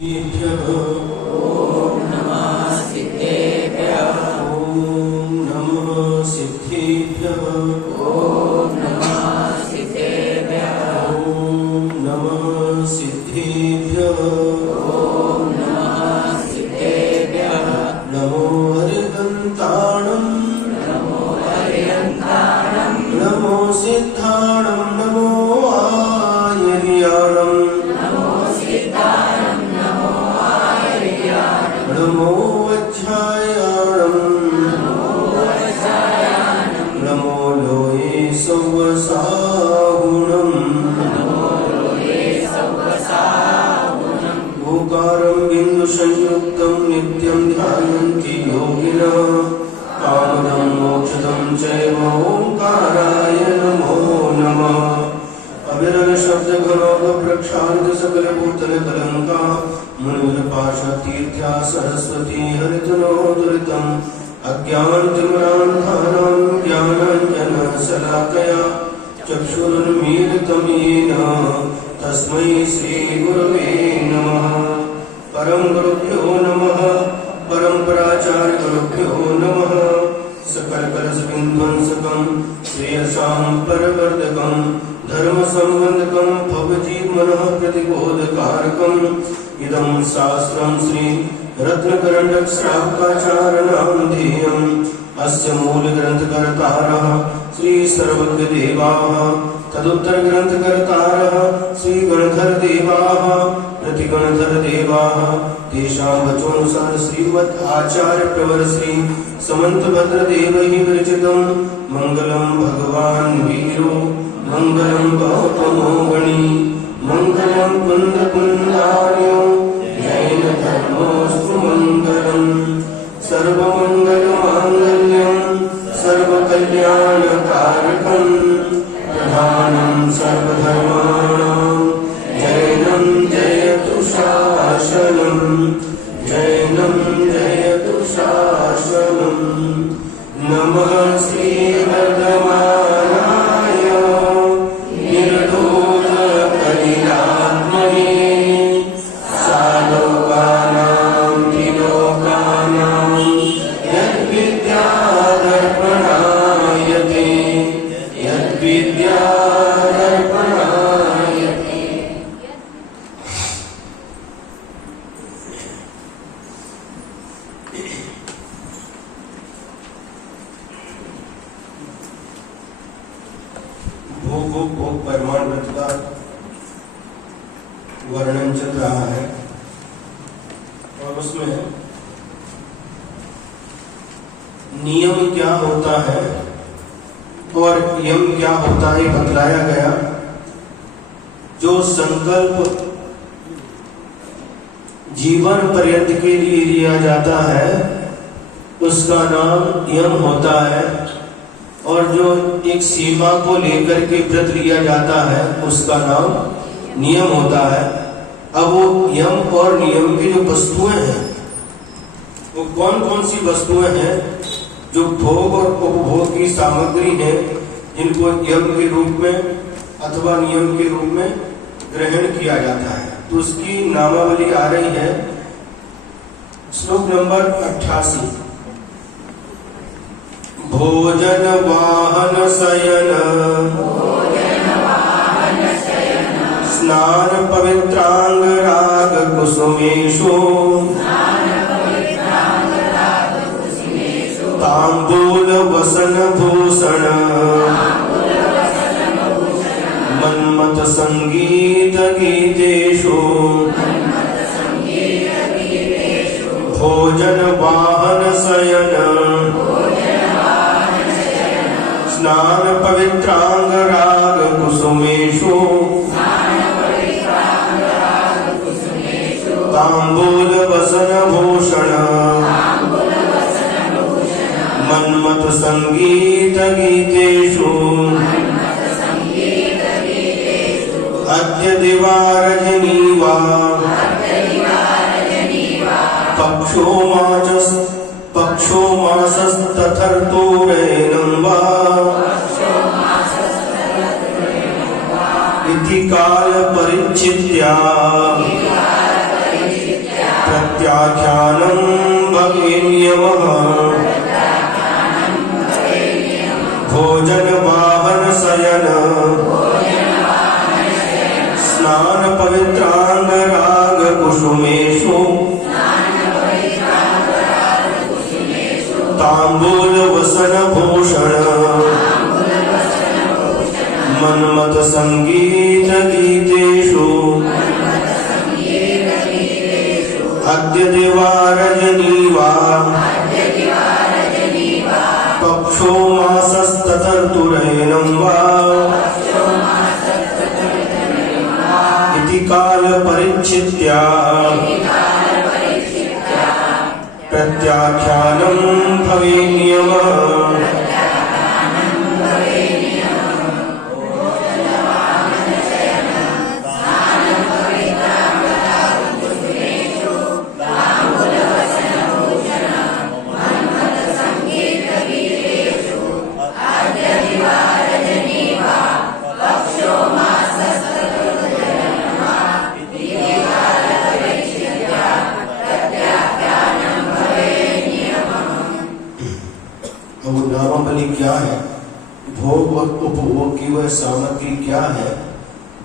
ओम नमः सिद्धेभ्यः। ओम नमः सिद्धेभ्यः। ओम नमः सिद्धेभ्यः। ओम नमः सिद्धेभ्यः। ओम नमः सिद्धेभ्यः। नमो हरिदन्ताणं नमो हरिदन्ताणं नमो सिद्धाणं नमो आयर्याणं नमो वज्रायाणं नमो लोये सव्वसाहुणं ओंकारं बिन्दुसंयुक्तं नित्यं ध्यायन्ति योगिनः कामदं मोक्षदं चैव ओंकाराय नमो नमः। अविरल शब्द घनोग प्रक्षालित सकल भूतल कलंका मुनिर्पाशतीर्थ्या सरस्वती हरितनोदृतम् अज्ञानतिमिरान्धानां ज्ञानाञ्जनशलाकया चक्षुरुन्मीलितं येन तस्मै श्रीगुरवे नमः। परं गुरुभ्यो नमः। परम्पराचार्यगुरुभ्यो नमः। सकलकलशविध्वंसकं श्रेयसां परवर्धकं धर्मसंबन्धकं भवजीवनः प्रतिबोधकारकम् इदं शास्त्रं श्री रत्नकरण्डक श्रावकाचार्यनामधेयम् अस्य मूलग्रन्थकर्तारः श्री सर्वज्ञदेवाः तदुत्तरग्रन्थकर्तारः श्री गणधरदेवाः प्रतिगणधरदेवाः तेषां वचोनुसार श्रीमद् आचार्यप्रवर श्री समन्तभद्रदेवैः विरचितं मङ्गलं भगवान् वीरो मङ्गलं गौतमो गणी मङ्गलं कुन्दकुन्दार्यो जैनधर्मोऽस्तु मङ्गलम् सर्वमङ्गलमाङ्गल्यं सर्वकल्याणकारकं प्रधानं सर्वधर्माणां जैनं जयतु शासनं जैनं जयतु शासनं। नमः श्रीवर्धमानाय निर्धूतकलिलात्मने सालोकानां त्रिलोकानां यद्विद्यादर्पणायते यद्विद्यादर्पणायते। भोग परिमाण व्रत का वर्णन चल रहा है और उसमें नियम क्या होता है और यम क्या होता है बतलाया गया। जो संकल्प जीवन पर्यंत के लिए लिया जाता है उसका नाम यम होता है और जो एक सीमा को लेकर के व्रत लिया जाता है उसका नाम नियम होता है। अब वो यम और नियम की जो वस्तुएं हैं वो कौन कौन सी वस्तुएं हैं जो भोग और उपभोग की सामग्री है जिनको यम के रूप में अथवा नियम के रूप में ग्रहण किया जाता है। तो उसकी नामावली आ रही है श्लोक नंबर 88। भोजन वाहन शयन स्नान पवित्रांग राग कुसुमेषु तांबूल वसन भूषण मन्मथ संगीत गीतेषु भोजन वाहन शयन स्नान पवित्रांग राग कुसुमेषु तांबूल वसन भूषण मन्मथ संगीत गीतेषु अद्य दिवा रजनी वा पक्षो मासस्तथर्तुरेनं वा इति काल परिच्छिद्या प्रत्याख्यानं भवेन्यमः भोजन वाहन शयन स्नान पवित्रांग राग कुसुमेषु तांबूल वसन भूषण मन्मथ संगीत गीतेषु अद्य दिवा रजनीवा पक्षो मासस्ततर्तुरैनं वा इति काल परिच्छित्या प्रत्याख्यानं भवेन्यमः नामावली क्या है, भोग और उपभोग की वह सामग्री क्या है,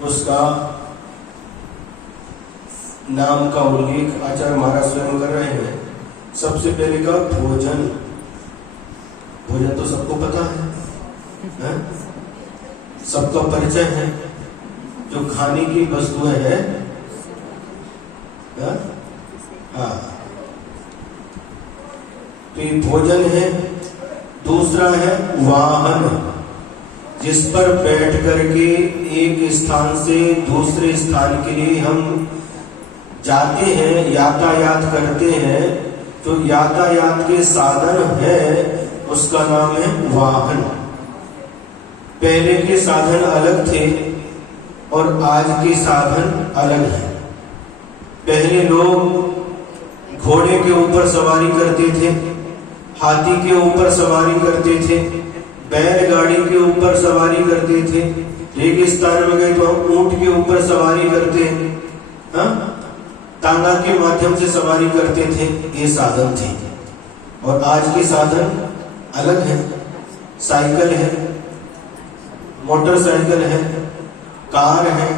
उसका नाम का उल्लेख आचार्य महाराज स्वयं कर रहे हैं। सबसे पहले का भोजन। भोजन तो सबको पता है? सबका परिचय है। जो खाने की वस्तुएं है, हाँ, तो ये भोजन है। दूसरा है वाहन, जिस पर बैठ करके एक स्थान से दूसरे स्थान के लिए हम जाते हैं, यातायात करते हैं। जो यातायात के साधन है उसका नाम है वाहन। पहले के साधन अलग थे और आज के साधन अलग हैं। पहले लोग घोड़े के ऊपर सवारी करते थे, हाथी के ऊपर सवारी करते थे, बैलगाड़ी के ऊपर सवारी करते थे। रेगिस्तान में गए तो हम ऊंट के ऊपर सवारी करते, तांगा के माध्यम से सवारी करते थे। ये साधन थे। और आज के साधन अलग है। साइकिल है, मोटरसाइकिल है, कार है,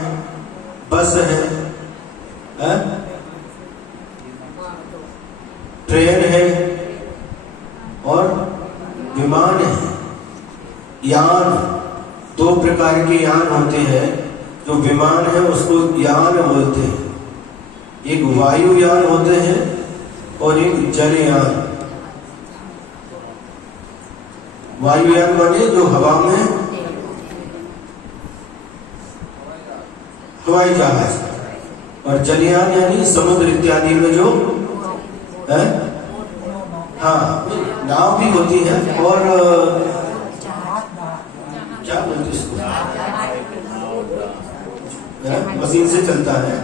बस है, ट्रेन है और विमान है। यान, दो प्रकार के यान होते हैं। जो विमान है उसको यान बोलते हैं। एक वायुयान होते हैं और एक जलयान। वायुयान माने जो हवा में, हवाई जहाज। और जलयान यानी समुद्र इत्यादि में जो है, हाँ, नाव भी होती है। और क्या बोलते इसको, मशीन से चलता है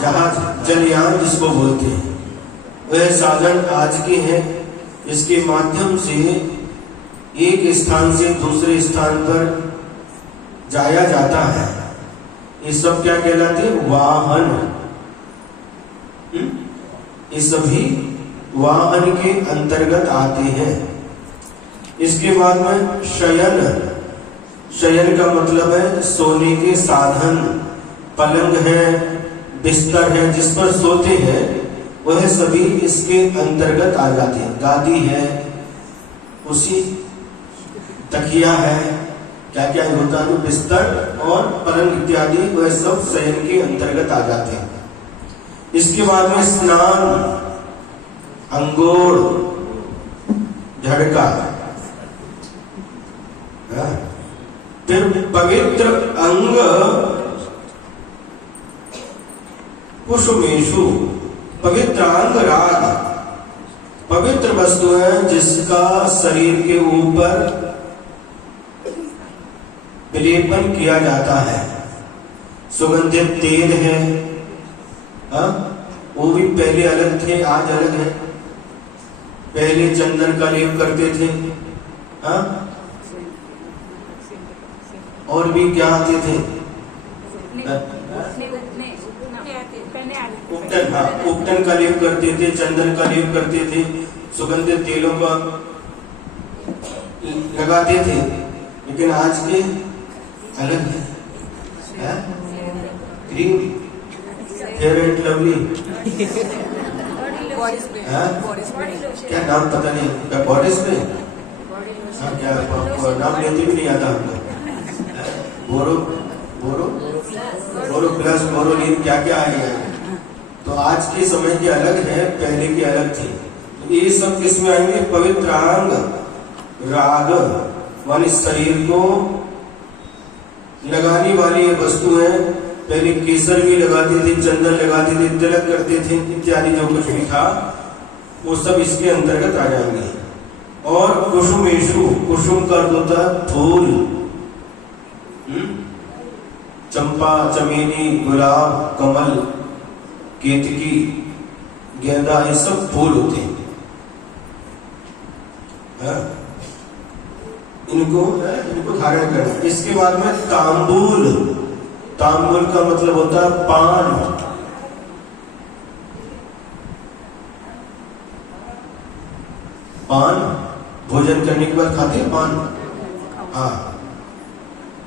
जहाज, जलयान जिसको बोलते हैं। वह साधन आज के हैं। इसके माध्यम से एक स्थान से दूसरे स्थान पर जाया जाता है। ये सब क्या कहलाते हैं? वाहन। ये सभी वाहन के अंतर्गत आते हैं। इसके बाद में शयन। शयन का मतलब है सोने के साधन। पलंग है, बिस्तर है, जिस पर सोते हैं, वह सभी इसके अंतर्गत आ जाते हैं। गादी है, उसी तकिया है, क्या क्या होता है, बिस्तर और पलंग इत्यादि, वह सब शयन के अंतर्गत आ जाते हैं। इसके बाद में स्नान, अंगोड़, झड़का, फिर पवित्र अंग कुसुमेषु, पवित्र अंग राग, पवित्र वस्तु है जिसका शरीर के ऊपर विलेपन किया जाता है। सुगंधित तेल है, वो भी पहले अलग थे, आज अलग है। पहले चंदन का लेप करते थे, और भी क्या आते थे, उपटन, हाँ, उपटन का लेप करते थे, चंदन का लेप करते थे, सुगंधित तेलों का लगाते थे। लेकिन आज के अलग है, क्रीम, फेयर एंड लवली, क्या नाम पता नहीं, क्या बॉडीज में, हाँ, क्या नाम लेते भी नहीं आता हमको, बोरो बोरो बोरो प्लस बोरोलिन, क्या क्या आ गया। तो आज के समय के अलग है, पहले की अलग थी। तो ये सब किसमें आएंगे? पवित्र अंग राग वाली शरीर को लगाने वाली वस्तु है। पहले केसर भी लगाते थे, चंदन लगाते थे, तिलक करते थे, इत्यादि जो कुछ भी था वो सब इसके अंतर्गत आ जाएंगे। और कुसुमेशु, कुसुम का अर्थ होता है फूल, चंपा, चमेली, गुलाब, कमल, केतकी, गेंदा, ये सब फूल होते हैं। इनको धारण करना। इसके बाद में तांबूल, तांबूल का मतलब होता है पान। पान भोजन करने के बाद खाते हैं पान, हाँ,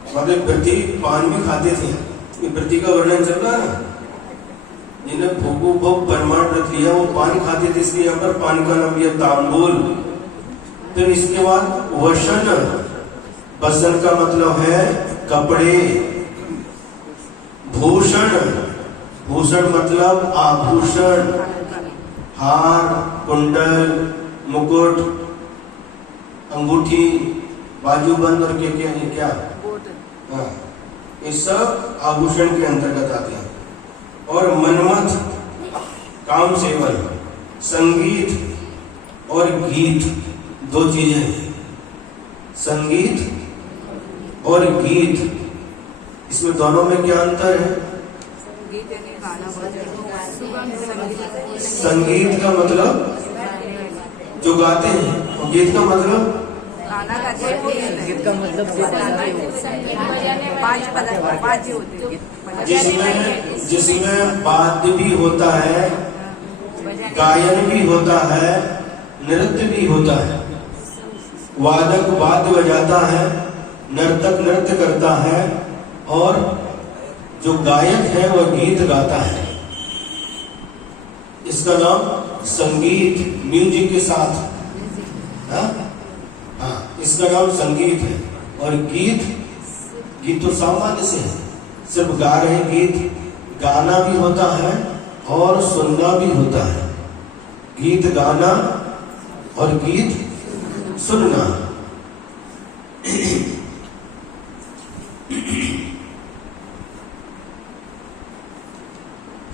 मतलब प्रति पान भी खाते थे। ये प्रति का वर्णन चल रहा है, जिन्हें भोगो भोग परमाण व्रत लिया वो पान खाते थे, इसलिए यहाँ पर पान का नाम दिया तांबूल। फिर इसके बाद वसन, वसन का मतलब है कपड़े। भूषण, भूषण मतलब आभूषण, हार, कुंडल, मुकुट, अंगूठी, बाजूबंद और क्या हाँ, ये सब आभूषण के अंतर्गत आते हैं। और मनमथ, काम सेवन, संगीत और गीत, दो चीजें हैं, संगीत और गीत। इसमें दोनों में क्या अंतर है? संगीत का मतलब जो गाते हैं, और गीत का मतलब गीत का मतलब जिसमें वाद्य भी होता है, गायन भी होता है, नृत्य भी होता है। वादक वाद्य बजाता है, नर्तक नृत्य करता है, और जो गायक है वह गीत गाता है। इसका नाम संगीत, म्यूजिक के साथ, हाँ, इसका नाम संगीत है। और गीत, गीत तो सामान्य से है, सिर्फ गा रहे गीत, गाना भी होता है और सुनना भी होता है। गीत गाना और गीत सुनना।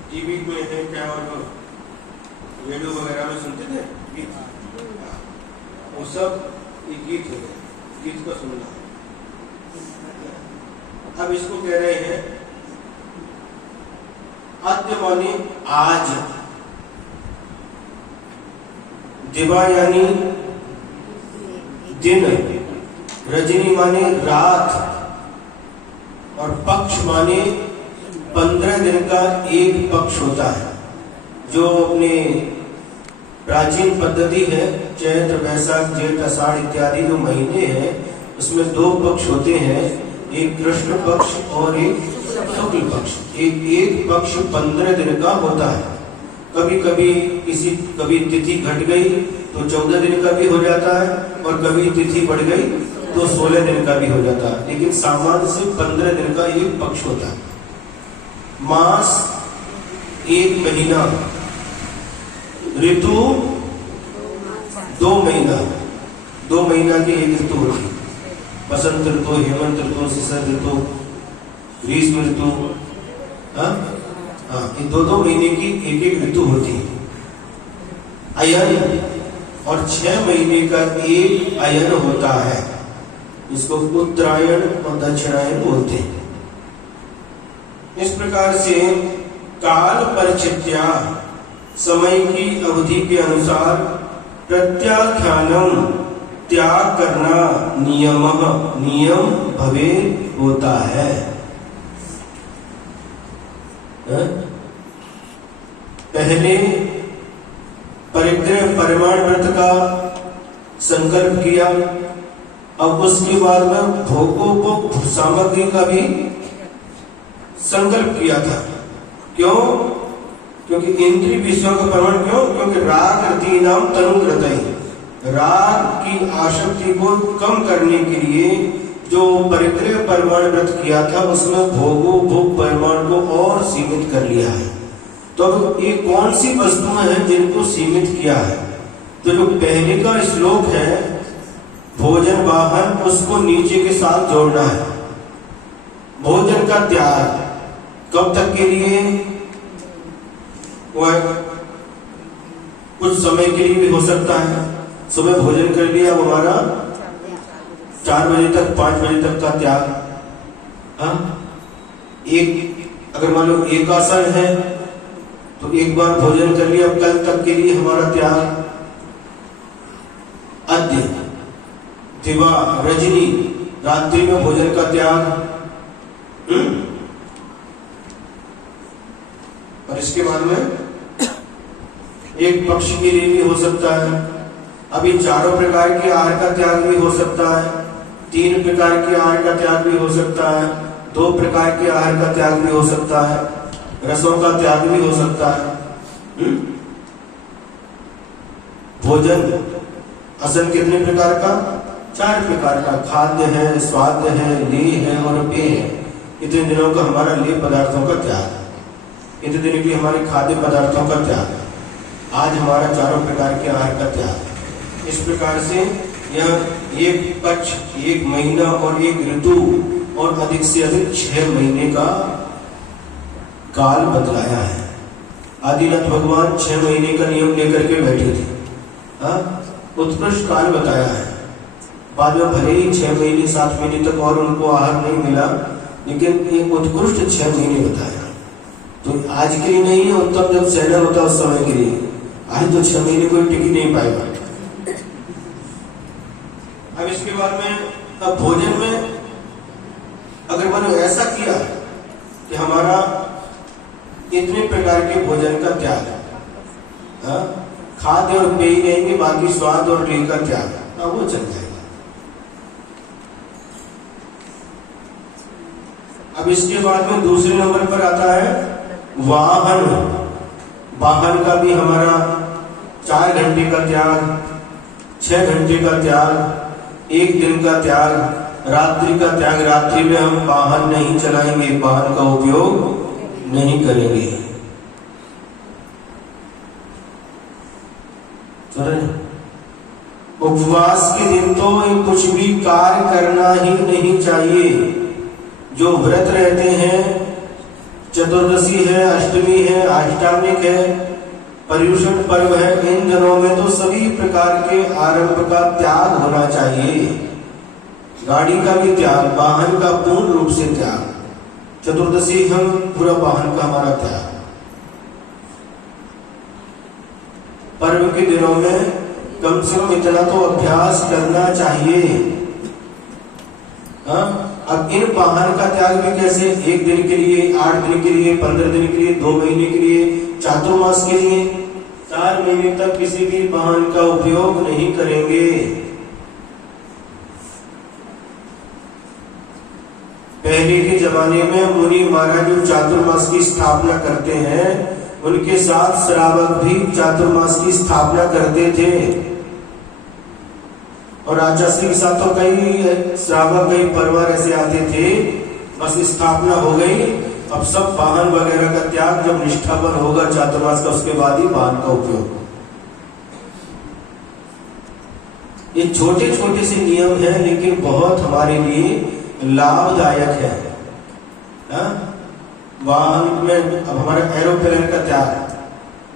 टीवी में है क्या, और रेडियो वगैरह में सुनते थे गीत, वो सब ये गीत हो गए, गीत को सुनना। अब इसको कह रहे हैं अद्य माने आज, दिवा यानी दिन, रजनी माने रात, और पक्ष माने 15 दिन का एक पक्ष होता है। जो अपने प्राचीन पद्धति है, चैत्र, वैशाख, जेठ, आषाढ़ इत्यादि जो महीने हैं, उसमें 2 पक्ष होते हैं, एक कृष्ण पक्ष और एक शुक्ल पक्ष। एक पक्ष 15 दिन का होता है। कभी तिथि घट गई तो 14 दिन का भी हो जाता है, और कभी तिथि बढ़ गई तो 16 दिन का भी हो जाता है, लेकिन सामान्य से 15 दिन का एक पक्ष होता है। मास 1 महीना, ऋतु 2 महीना, 2 महीना की एक ऋतु होती है। बसंत ऋतु, हेमंत ऋतु, शिशिर ऋतु, ग्रीष्म ऋतु, ये 2 महीने की एक ऋतु होती है। अयन, और 6 महीने का एक अयन होता है, इसको उत्तरायण और दक्षिणायन बोलते हैं। इस प्रकार से काल परिचित्या, समय की अवधि के अनुसार प्रत्याख्यानम, त्याग करना नियम भवे होता है। पहले परिग्रह परिमाण व्रत का संकल्प किया, अब उसके बाद में भोगोपभोग सामग्री का भी संकल्प किया था। क्यों? क्योंकि इंद्रिय विषयों का परिमाण, क्यों? क्योंकि राग रति नाम तनुग्रतई, राग की आसक्ति को कम करने के लिए जो परिग्रह परिमाण व्रत किया था उसमें भोग परिमाण को और सीमित कर लिया है। तो अब ये कौन सी वस्तुएं हैं जिनको सीमित किया है? तो जो पहले का श्लोक है भोजन वाहन, उसको नीचे के साथ जोड़ना है। भोजन का त्याग कब तक के लिए? वह कुछ समय के लिए भी हो सकता है। सुबह भोजन कर लिया, वो हमारा 4 बजे तक 5 बजे तक का त्याग। एक अगर मान लो एकासन है तो एक बार भोजन कर लिया, कल तक के लिए हमारा त्याग। अद्य दिवा रजनी, रात्रि में भोजन का त्याग। और इसके बाद में एक पक्ष के लिए भी हो सकता है। अभी चारों प्रकार के आहार का त्याग भी हो सकता है, 3 प्रकार के आहार का त्याग भी हो सकता है, 2 प्रकार के आहार का त्याग भी हो सकता है, रसों का त्याग भी हो सकता है। भोजन असन कितने प्रकार का? 4 प्रकार का। खाद्य है, स्वाद्य है, लेय है और पेय है। इतने दिनों का हमारा लेय पदार्थों का त्याग, इतने दिन के लिए हमारे खाद्य पदार्थों का त्याग, आज हमारा चारों प्रकार के आहार का त्याग। इस प्रकार से यह एक पक्ष, एक महीना और एक ऋतु और अधिक से अधिक 6 महीने का काल बतलाया है। आदिनाथ भगवान 6 महीने का नियम लेकर के बैठे थे। उत्कृष्ट काल बताया है। बाद में भले ही 6 महीने 7 महीने तक और उनको आहार नहीं मिला, लेकिन एक उत्कृष्ट 6 महीने बताया। तो आज के लिए नहीं है, उत्तम जब सेना होता उस समय के लिए। आज तो 6 महीने कोई टिक ही नहीं पाएगा। अब इसके बाद में अब भोजन में अगर मैंने ऐसा किया कि हमारा इतने प्रकार के भोजन का त्याग, खाद्य और पेय रहेंगे, बाकी स्वाद और लेय का त्याग, वो चल जाएगा। अब इसके बाद में दूसरे नंबर पर आता है वाहन। वाहन का भी हमारा 4 घंटे का त्याग, 6 घंटे का त्याग, 1 दिन का त्याग, रात्रि का त्याग। रात्रि में हम वाहन नहीं चलाएंगे, वाहन का उपयोग नहीं करेंगे। उपवास के दिन तो कुछ भी कार्य करना ही नहीं चाहिए। जो व्रत रहते हैं, चतुर्दशी है, अष्टमी है, अष्टामिक है, पर्युषण पर्व है, इन दिनों में तो सभी प्रकार के आरंभ का त्याग होना चाहिए। गाड़ी का भी त्याग, वाहन का पूर्ण रूप से त्याग। चतुर्दशी हम पूरा वाहन का हमारा त्याग। पर्व के दिनों में कम से कम इतना तो अभ्यास करना चाहिए। अब इन वाहन का त्याग भी कैसे? 1 दिन के लिए, 8 दिन के लिए, 15 दिन के लिए, 2 महीने के लिए, चातुर्मास के लिए, 4 महीने तक किसी भी वाहन का उपयोग नहीं करेंगे। पहले के जमाने में मुनि महाराज जो चातुर्मास की स्थापना करते हैं, उनके साथ श्रावक भी चातुर्मास की स्थापना करते थे। और राजश्री के साथ तो कई श्रावक, कई परिवार ऐसे आते थे। बस स्थापना हो गई, अब सब वाहन वगैरह का त्याग जब निष्ठापन होगा चातुर्मास का, उसके बाद ही वाहन का उपयोग। ये छोटे छोटे से नियम है, लेकिन बहुत हमारे लिए लाभदायक है। वाहन में अब हमारा एरोप्लेन का त्याग,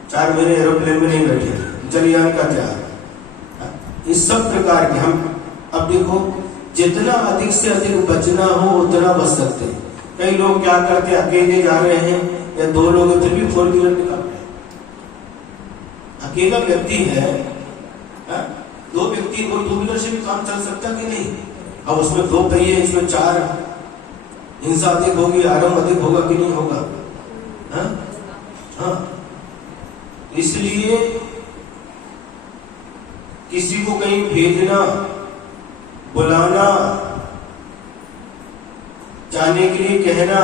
4 महीने एरोप्लेन में नहीं बैठे, जलयान का त्याग, इस सब प्रकार के हम अब देखो जितना अधिक से अधिक बचना हो उतना बच सकते हैं। कई लोग क्या करते हैं, अकेले जा रहे हैं या 2 लोग फिर भी 4 व्हीलर निकाल रहे हैं। अकेला व्यक्ति है, 2 व्यक्ति को 2 व्हीलर से भी काम चल सकता कि नहीं? अब उसमें 2 पहिए, इसमें 4, हिंसा अधिक होगी, आराम अधिक होगा कि नहीं होगा? हाँ, इसलिए किसी को कहीं भेजना, बुलाना, जाने के लिए कहना,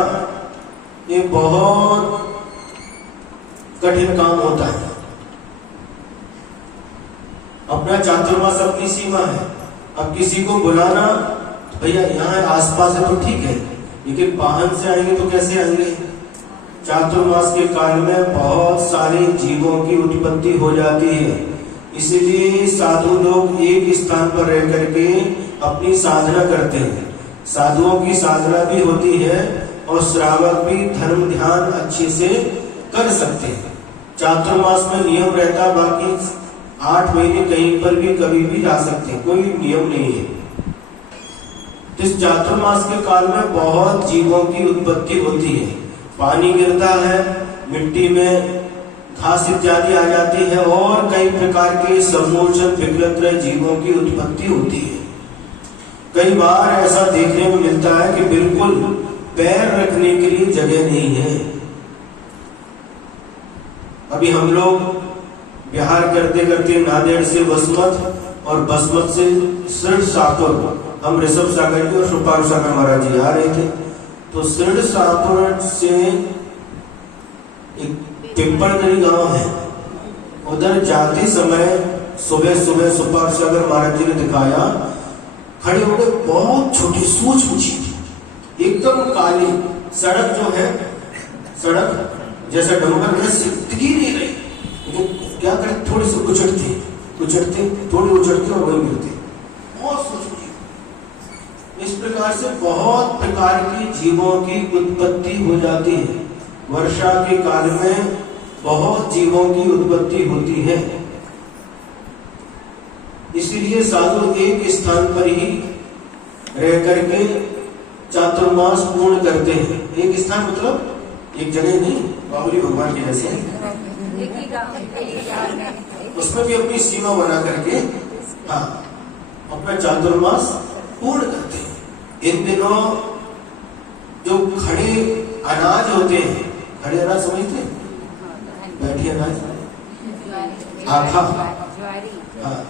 ये बहुत कठिन काम होता है। अपना चातुर्मास अपनी सीमा है। अब किसी को बुलाना, भैया यहाँ आसपास है तो ठीक है, लेकिन वाहन से आएंगे तो कैसे आएंगे? चातुर्मास के काल में बहुत सारे जीवों की उत्पत्ति हो जाती है। इसलिए साधु लोग एक स्थान पर रह करके अपनी साधना करते हैं। साधुओं की साधना भी होती है और श्रावक भी धर्म ध्यान अच्छे से कर सकते हैं। चातुर्मास में नियम रहता, बाकी 8 महीने कहीं पर भी कभी भी जा सकते हैं, कोई नियम नहीं है। तो इस चातुर्मास के काल में बहुत जीवों की उत्पत्ति होती है। पानी गिरता है, मिट्टी में घास इत्यादि आ जाती है और कई प्रकार के समूर्छन विकृत जीवों की उत्पत्ति होती है। कई बार ऐसा देखने में मिलता है कि बिल्कुल पैर रखने के लिए जगह नहीं है। अभी हम लोग बिहार करते करते नांदेड़ से बसमत और बसमत से सिरड शाहपुर, हम ऋषभ सागर जी और सुपाल सागर महाराज जी आ रहे थे। तो सिरड शाहपुर से एक पिंपलगढ़ी गांव है, उधर जाते समय सुबह सुबह सुपाल सागर महाराज जी ने दिखाया, खड़े हो गए, बहुत छोटी सूच ऊंची एकदम काली सड़क, जो है सड़क जैसा डंबर है, टिकी नहीं रही, लेकिन क्या करें, थोड़ी सी उचटते थोड़ी उचटते और वही गिरते, बहुत सोच। इस प्रकार से बहुत प्रकार की जीवों की उत्पत्ति हो जाती है। वर्षा के काल में बहुत जीवों की उत्पत्ति होती है। इसलिए साधु एक स्थान पर ही रह करके चातुर्मास पूर्ण करते हैं। एक स्थान मतलब एक जगह नहीं, बाबुली भगवान के जैसे उसमें भी अपनी सीमा बना करके अपना चातुर्मास पूर्ण करते हैं। इन दिनों जो खड़े अनाज होते हैं, खड़े अनाज समझते हैं, बैठी अनाज, आखा,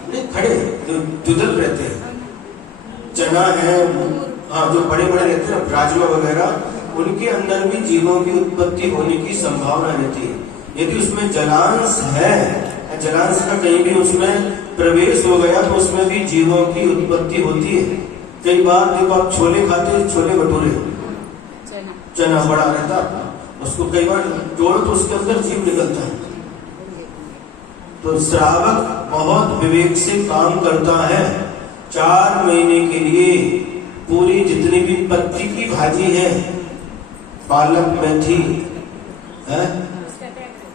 नहीं खड़े जो दुदल रहते हैं, चना है, जो बड़े बड़े रहते हैं राजमा वगैरह, उनके अंदर भी जीवों की उत्पत्ति होने की संभावना रहती है। यदि उसमें जलांश है, जलांश का कहीं भी उसमें प्रवेश हो गया तो उसमें भी जीवों की उत्पत्ति होती है। कई बार देखो आप छोले खाते, छोले भटूरे, चना बड़ा रहता, उसको कई बार जोड़ो तो उसके अंदर जीव निकलता है। तो श्रावक बहुत विवेक से काम करता है। 4 महीने के लिए पूरी जितनी भी पत्ती की भाजी है, पालक, मेथी है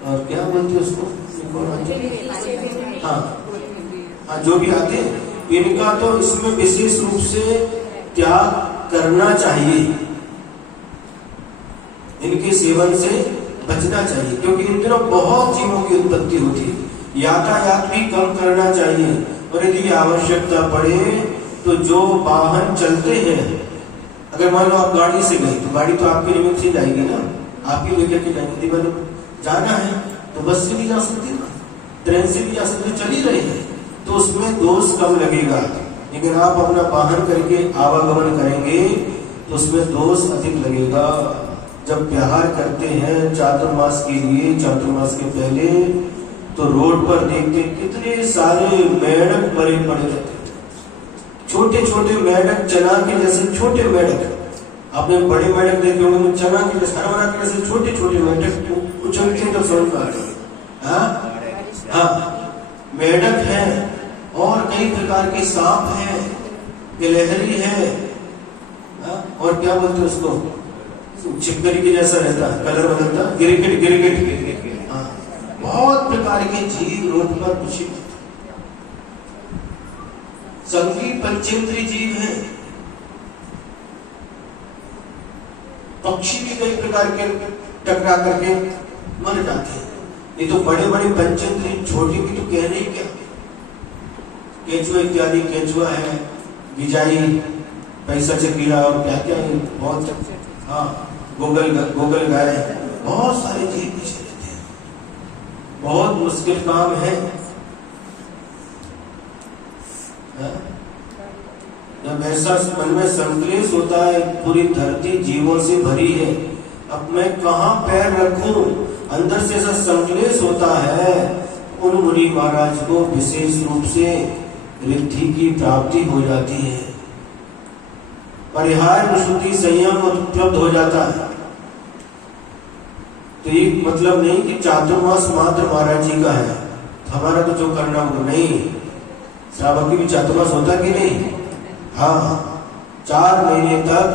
और क्या बोलते हैं उसको, हाँ जो भी आते हैं, इनका तो इसमें विशेष रूप से त्याग करना चाहिए, इनके सेवन से बचना चाहिए, क्योंकि इन दिनों बहुत जीवों की उत्पत्ति होती है। यातायात भी कम करना चाहिए, और यदि आवश्यकता पड़े तो जो वाहन चलते हैं, अगर मान लो आप गाड़ी से गए तो गाड़ी तो आपके निमित्त से जाएगी ना, आप ही लेकर के जाएंगे। यदि मतलब जाना है तो बस से भी जा सकते ना, ट्रेन से भी जा सकते, चल ही रहे हैं तो उसमें दोष कम लगेगा। लेकिन आप अपना वाहन करके आवागमन करेंगे तो उसमें दोष अधिक लगेगा। जब व्यवहार करते हैं चातुर्मास के लिए, चातुर्मास के पहले, तो रोड पर देखते कितने सारे मेढक पड़े पड़े रहते, छोटे छोटे मेढक, चना के जैसे छोटे मेढक। आपने बड़े मेढक देखे होंगे, चना के जैसे, हरभरा के जैसे छोटे छोटे मेढक उछलते तो समझ में आ रही। मेढक है और कई प्रकार के सांप है, गिलहरी है, और क्या बोलते हैं उसको, छिपकली के जैसा रहता है, कलर बदलता, गिरगिट, बहुत प्रकार के जीव रोड पर कुछ संगी पंचेंद्री जीव हैं। पक्षी भी कई प्रकार के टकरा करके मर जाते हैं। ये तो बड़े बड़े पंचेंद्री, छोटी की तो कहने ही क्या, केंचुआ इत्यादि, केंचुआ है, गिजाई, पैसा चकीड़ा और क्या क्या है, बहुत गोगल गाय, बहुत सारे जीव पीछे रहते हैं। बहुत मुश्किल काम है। जब ऐसा मन में संकलेश होता है, पूरी धरती जीवों से भरी है, अब मैं कहाँ पैर रखूं, अंदर से ऐसा संकलेश होता है, उन मुनि महाराज को विशेष रूप से रिद्धि की प्राप्ति हो जाती है, परिहार विशुद्धि संयम उपलब्ध हो जाता है। तो ये मतलब नहीं कि चातुर्मास मात्र महाराज जी का है, हमारा तो जो करना वो नहीं। श्रावक की भी चातुर्मास होता कि नहीं? हाँ, 4 महीने तक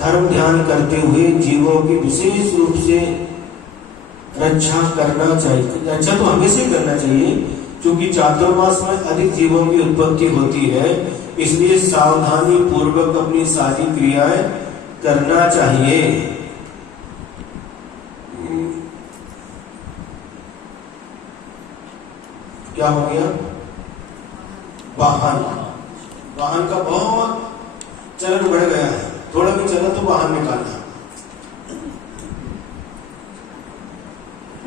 धर्म ध्यान करते हुए जीवों की विशेष रूप से रक्षा करना चाहिए। रक्षा तो हमेशा ही करना चाहिए, क्योंकि चातुर्मास में अधिक जीवों की उत्पत्ति होती है, इसलिए सावधानी पूर्वक अपनी सारी क्रियाएं करना चाहिए। क्या हो गया? वाहन, वाहन का बहुत चलन बढ़ गया है, थोड़ा भी चला तो वाहन निकालना।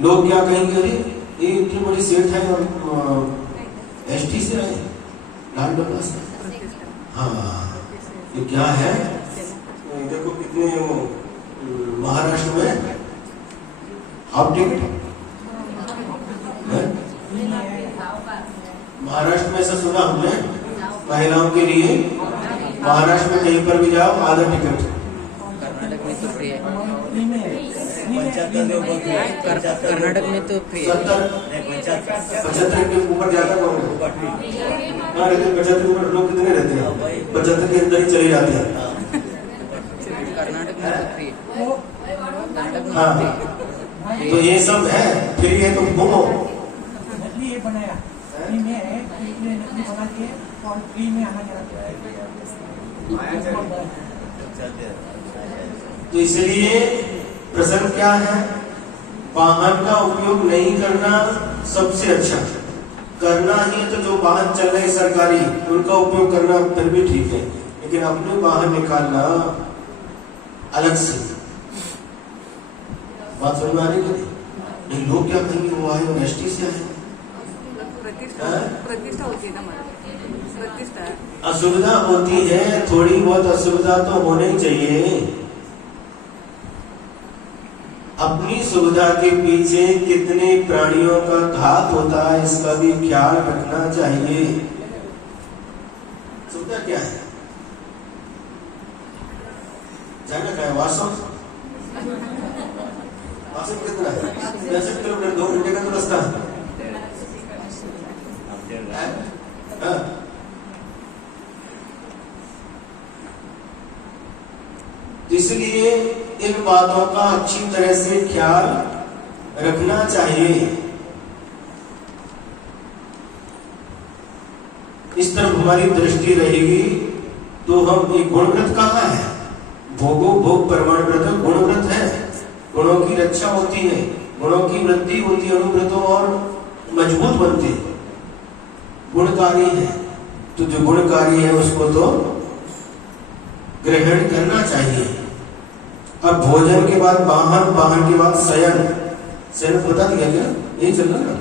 लोग क्या कहेंगे, अरे ये इतनी बड़ी सेठ है और एसटी से आए, लाल डब्बा से। हाँ, ये क्या है? देखो कितने वो महाराष्ट्र में हाफ टिकट, महाराष्ट्र में ऐसा सुना हमने, महिलाओं के लिए महाराष्ट्र में कहीं पर भी जाओ आधा टिकट। कर्नाटक में तो फ्री है, कर्नाटक में तो फ्री है। 75 के ऊपर जाकर कहाँ रहते हैं? 75 के ऊपर लोग कितने रहते हैं? 75 के अंदर ही चले जाते हैं। कर्नाटक में तो फ्री है, कर्नाटक में हाँ, फ्री है। तो ये सब है, फ्री है तो घूमो। नकली ये बनाया, फ्री में है, नकली बना के और फ्री में आना जाना। तो इसलिए प्रश्न क्या है? वाहन का उपयोग नहीं करना सबसे अच्छा। करना ही तो जो वाहन चल रहे सरकारी, उनका उपयोग करना फिर भी ठीक है, लेकिन अपने वाहन निकालना अलग से। बात समझ में आ रही है? नहीं, लोग क्या कहेंगे, वो आए और एसटी से आए। प्रतिष्ठा होती है ना, प्रतिष्ठा है। असुविधा होती है, थोड़ी बहुत असुविधा तो होनी चाहिए। अपनी सुविधा के पीछे कितने प्राणियों का घात होता है, इसका भी ख्याल रखना चाहिए। सुविधा क्या है? जाना क्या है? वासव कितना है? 65 किलोमीटर, 2 घंटे का तो रास्ता है। इसलिए इन बातों का अच्छी तरह से ख्याल रखना चाहिए। इस तरफ हमारी दृष्टि रहेगी तो हम एक गुणव्रत कहाँ है? भोगो भोग प्रमाण व्रत गुणव्रत है, गुणों की रक्षा होती है, गुणों की वृद्धि होती है, अनुव्रतों और मजबूत बनते हैं, गुणकारी है। तो जो गुणकारी है उसको तो ग्रहण करना चाहिए। अब भोजन के बाद वाहन, वाहन के बाद शयन। शयन बता दिया क्या? यही चल रहा ना।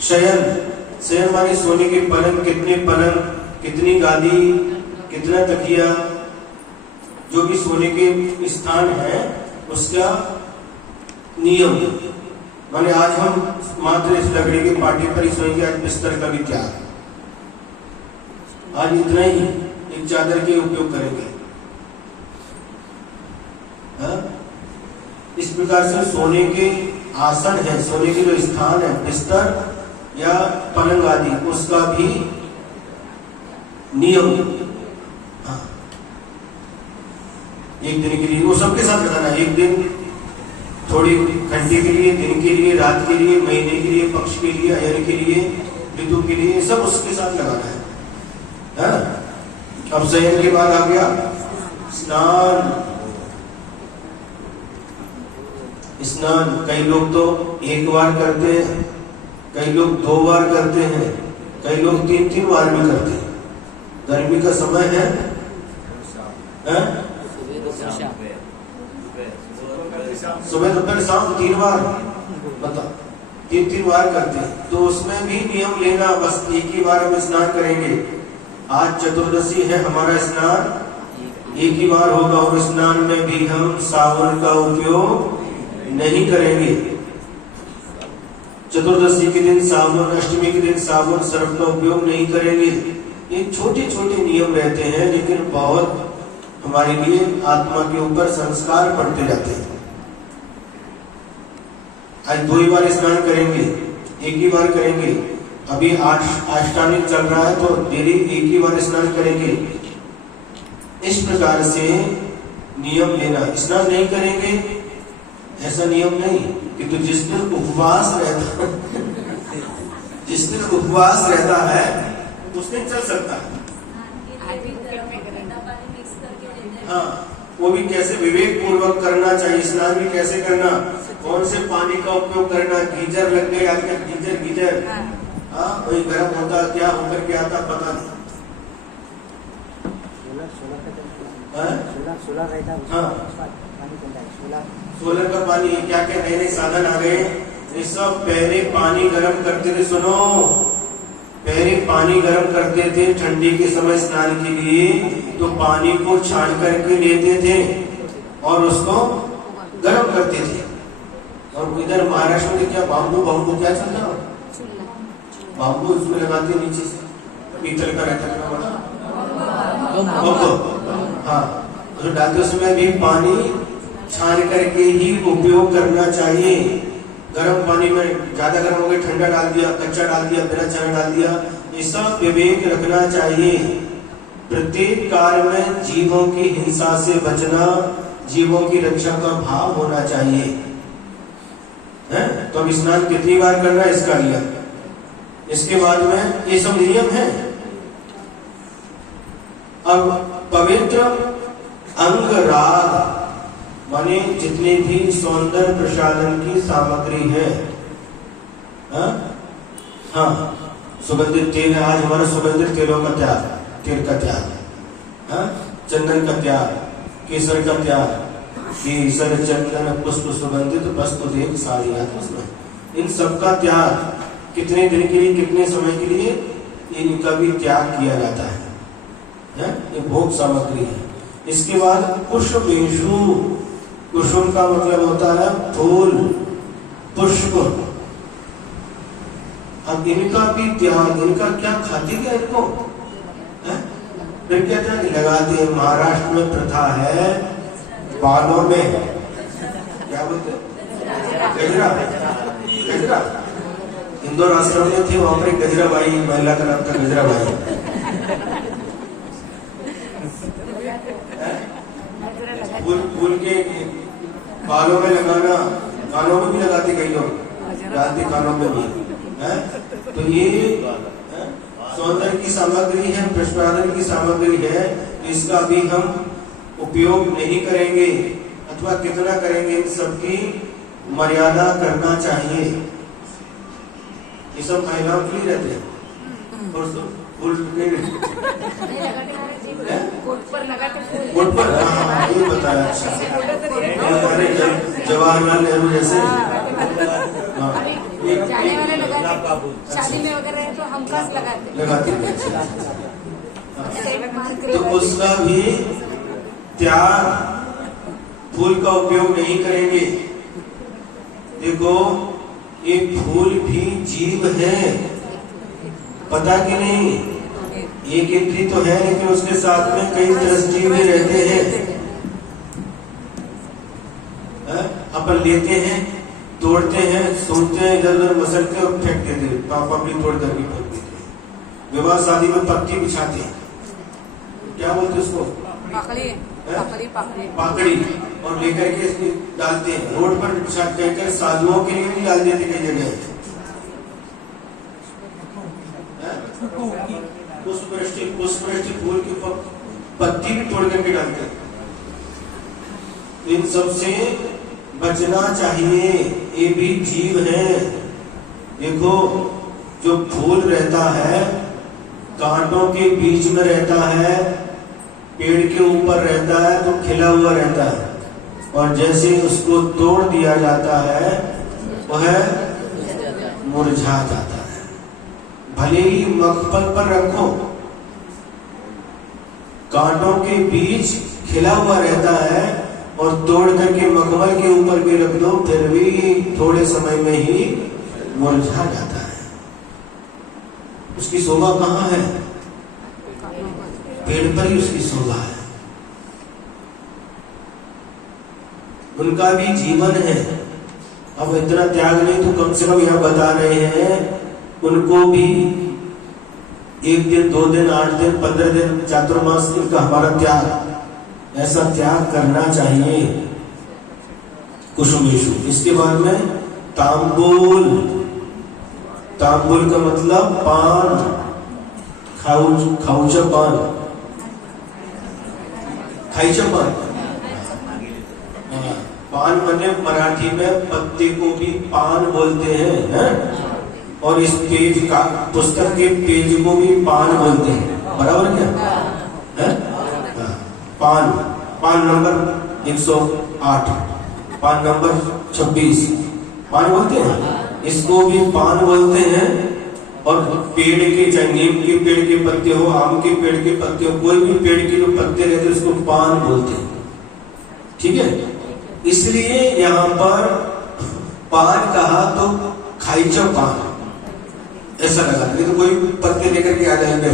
शयन, शयन माने सोने के पलंग, कितने पलंग, कितनी गादी, कितना तकिया, जो भी सोने के स्थान है उसका नियम। माने आज हम मात्र इस लकड़ी के पाटे पर ही सोएंगे, आज बिस्तर का भी क्या, आज इतना ही एक चादर के उपयोग करेंगे। हाँ? इस प्रकार से सोने के आसन है, सोने के जो स्थान है, बिस्तर या पलंग आदि, उसका भी नियम। हाँ, एक दिन के लिए वो सबके साथ बताना, एक दिन थोड़ी घंटे के लिए, दिन के लिए, रात के लिए, महीने के लिए, पक्ष के लिए, अयन के लिए, ऋतु के लिए, सब उसके साथ लगाना है। हाँ? अब शयन के बाद आ गया स्नान। स्नान कई लोग तो 1 बार करते हैं, कई लोग 2 बार करते हैं, कई लोग 3-3 बार भी करते हैं। गर्मी का समय है, सुबह दोपहर शाम 3 बार। बता, 3 बार करते हैं, तो उसमें भी नियम लेना, बस एक ही बार हम स्नान करेंगे। आज चतुर्दशी है, हमारा स्नान एक ही बार होगा और स्नान में भी हम साबुन का उपयोग नहीं करेंगे। चतुर्दशी के दिन साबुन, अष्टमी के दिन साबुन सर्फ का उपयोग नहीं करेंगे। ये छोटे छोटे नियम रहते हैं, लेकिन बहुत हमारे लिए आत्मा के ऊपर संस्कार पड़ते जाते हैं। आज 2 ही बार स्नान करेंगे, एक ही बार करेंगे। अभी अष्टांगिक चल रहा है तो डेली एक ही बार स्नान करेंगे। इस प्रकार से नियम लेना। स्नान नहीं करेंगे ऐसा नियम नहीं कि तो जिस दिन उपवास रहता है उस दिन चल सकता है। हाँ, वो भी कैसे विवेक पूर्वक करना चाहिए। स्नान भी कैसे करना, कौन से पानी का उपयोग करना। गीजर लग गए आजकल, गीजर हाँ वही गर्म होता, क्या होकर के आता पता नहीं। सोलर का पानी, क्या क्या नए नए साधन आ गए। ये सब पहले पानी गर्म करते थे। सुनो, पहले पानी गर्म करते थे ठंडी के समय स्नान के लिए, तो पानी को छान करके लेते थे और उसको गर्म करते थे। और इधर महाराष्ट्र में क्या बाम्बू क्या चल रहा है, बाम्बू उसमें लगाते नीचे से, पीतल का रहता है हाँ, तो डालते उसमें भी पानी छान करके ही उपयोग करना चाहिए। गर्म पानी में ज्यादा गर्म हो गया, ठंडा डाल दिया, कच्चा डाल दिया, बिना छाने डाल दिया, ये सब विवेक रखना चाहिए। प्रत्येक कार्य में जीवों की हिंसा से बचना, जीवों की रक्षा का भाव होना चाहिए। है? तो अब स्नान कितनी बार करना है इसका नियम। इसके बाद में ये सब नियम है। अब पवित्र अंग राग माने जितने भी सौंदर्य प्रसाधन की सामग्री है। हाँ, सुगंधित तेल है, आज हमारा सुगंधित तेलों का त्याग, तेल का त्याग, चंदन का त्याग, केसर का त्याग, केसर चंदन पुष्प सुगंधित वस्तु देख सारी उसमें इन सबका त्याग कितने दिन के लिए, कितने समय के लिए, इनका भी त्याग किया जाता है। ये भोग सामग्री है। इसके बाद पुष्पेषु, कुसुम का मतलब होता है फूल, पुष्प। अब इनका भी त्याग, इनका क्या खाती क्या इनको, फिर कहते हैं लगाते हैं। महाराष्ट्र में प्रथा है बालों में क्या बोलते हैं, गजरा। इंदौर आश्रम में थे, वहां पर गजरा बाई, महिला का नाम था गजरा बाई। फूल के बालों में लगाना, कानों में भी लगाते कई लोग, डालते कानों में भी है। तो ये सौंदर्य की सामग्री है, प्रसाधन की सामग्री है। तो इसका भी हम उपयोग नहीं करेंगे, अथवा कितना करेंगे, इन सबकी मर्यादा करना चाहिए। ये सब महिलाओं के लिए रहते हैं। और फूल कोट पर हाँ, ये बताया। अच्छा, हमारे जवाहरलाल नेहरू जैसे शादी में वगैरह तो हम खास लगाते हैं। तो उसका भी त्याग, फूल का उपयोग नहीं करेंगे। देखो, ये फूल भी जीव है, पता कि नहीं। एक इंद्री तो है, लेकिन उसके साथ में कई दृष्टि भी रहते हैं। अपन लेते हैं, तोड़ते हैं, सूंघते हैं, इधर उधर मसलते और फेंक देते हैं, पापा भी तोड़ करके फेंक देते हैं। विवाह शादी में पत्ती बिछाते हैं, क्या बोलते उसको, पाकड़ी, और लेकर के डालते हैं रोड पर बिछा कर। साधुओं के लिए भी डाल देते कई जगह। पुष्पवृष्टि फूल की पत्ती भी तोड़ करके डालते हैं। इन सब से बचना चाहिए, ये भी जीव है। देखो, जो फूल रहता है कांटों के बीच में रहता है, पेड़ के ऊपर रहता है तो खिला हुआ रहता है, और जैसे उसको तोड़ दिया जाता है वह मुरझा जाता है। भले ही मखमल पर रखो, कांटों के बीच खिला हुआ रहता है, और तोड़ करके मखमल के ऊपर भी रख दो, फिर भी थोड़े समय में ही मुरझा जाता है। उसकी शोभा कहाँ है? पेड़ पर ही उसकी शोभा है। उनका भी जीवन है। अब इतना त्याग नहीं तो कम से कम यहां बता रहे हैं, उनको भी 1 दिन 2 दिन 8 दिन 15 दिन चातुर्मास इनका हमारा त्याग, ऐसा त्याग करना चाहिए। कुसुमेशु। इसके बाद में तांबूल। तांबूल का मतलब पान, खाऊचा पान, खाईचा पान। पान माने मराठी में पत्ते को भी पान बोलते हैं, और इस पेज का, पुस्तक के पेज को भी पान बोलते हैं, बराबर क्या है? पान, पान नंबर 108, पान नंबर 26 पान बोलते हैं, इसको भी पान बोलते हैं। और पेड़ के, चाहे नीम के पेड़ के पत्ते हो, आम के पेड़ के पत्ते हो, कोई भी पेड़ के जो पत्ते रहते हैं उसको पान बोलते हैं, ठीक है। इसलिए यहाँ पर पान कहा तो खाईचा पान ऐसा लगा, नहीं तो कोई पत्ते लेकर के आ जाएंगे।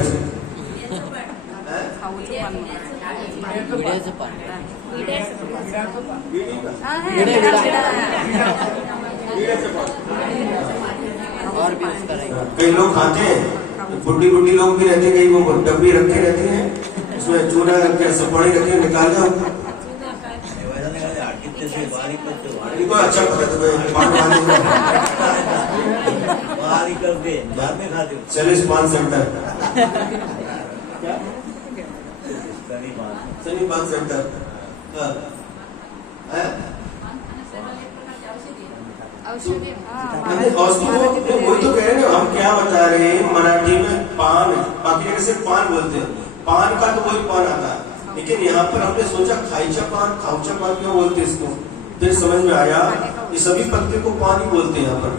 और भी उसका रहेगा। कई लोग खाते हैं, बुढ़ी बुढ़ी लोग भी रहते हैं, कई वो डब्बी रखे रहते हैं, उसमें चूना रख के सपड़ी रखे निकाल जाओ। इनको अच्छा पता तो चलिए पान सेंटर, सनी पान सेंटर। औषधि वही तो कह रहे हैं हम, क्या बता रहे हैं। मराठी में पान, बाकी जगह से पान बोलते हैं, पान का तो वही पान आता है, लेकिन यहाँ पर हमने सोचा खाईचा पान, खाऊचा पान क्यों बोलते हैं इसको, फिर समझ में आया ये सभी पत्ते को पान ही बोलते हैं। यहाँ पर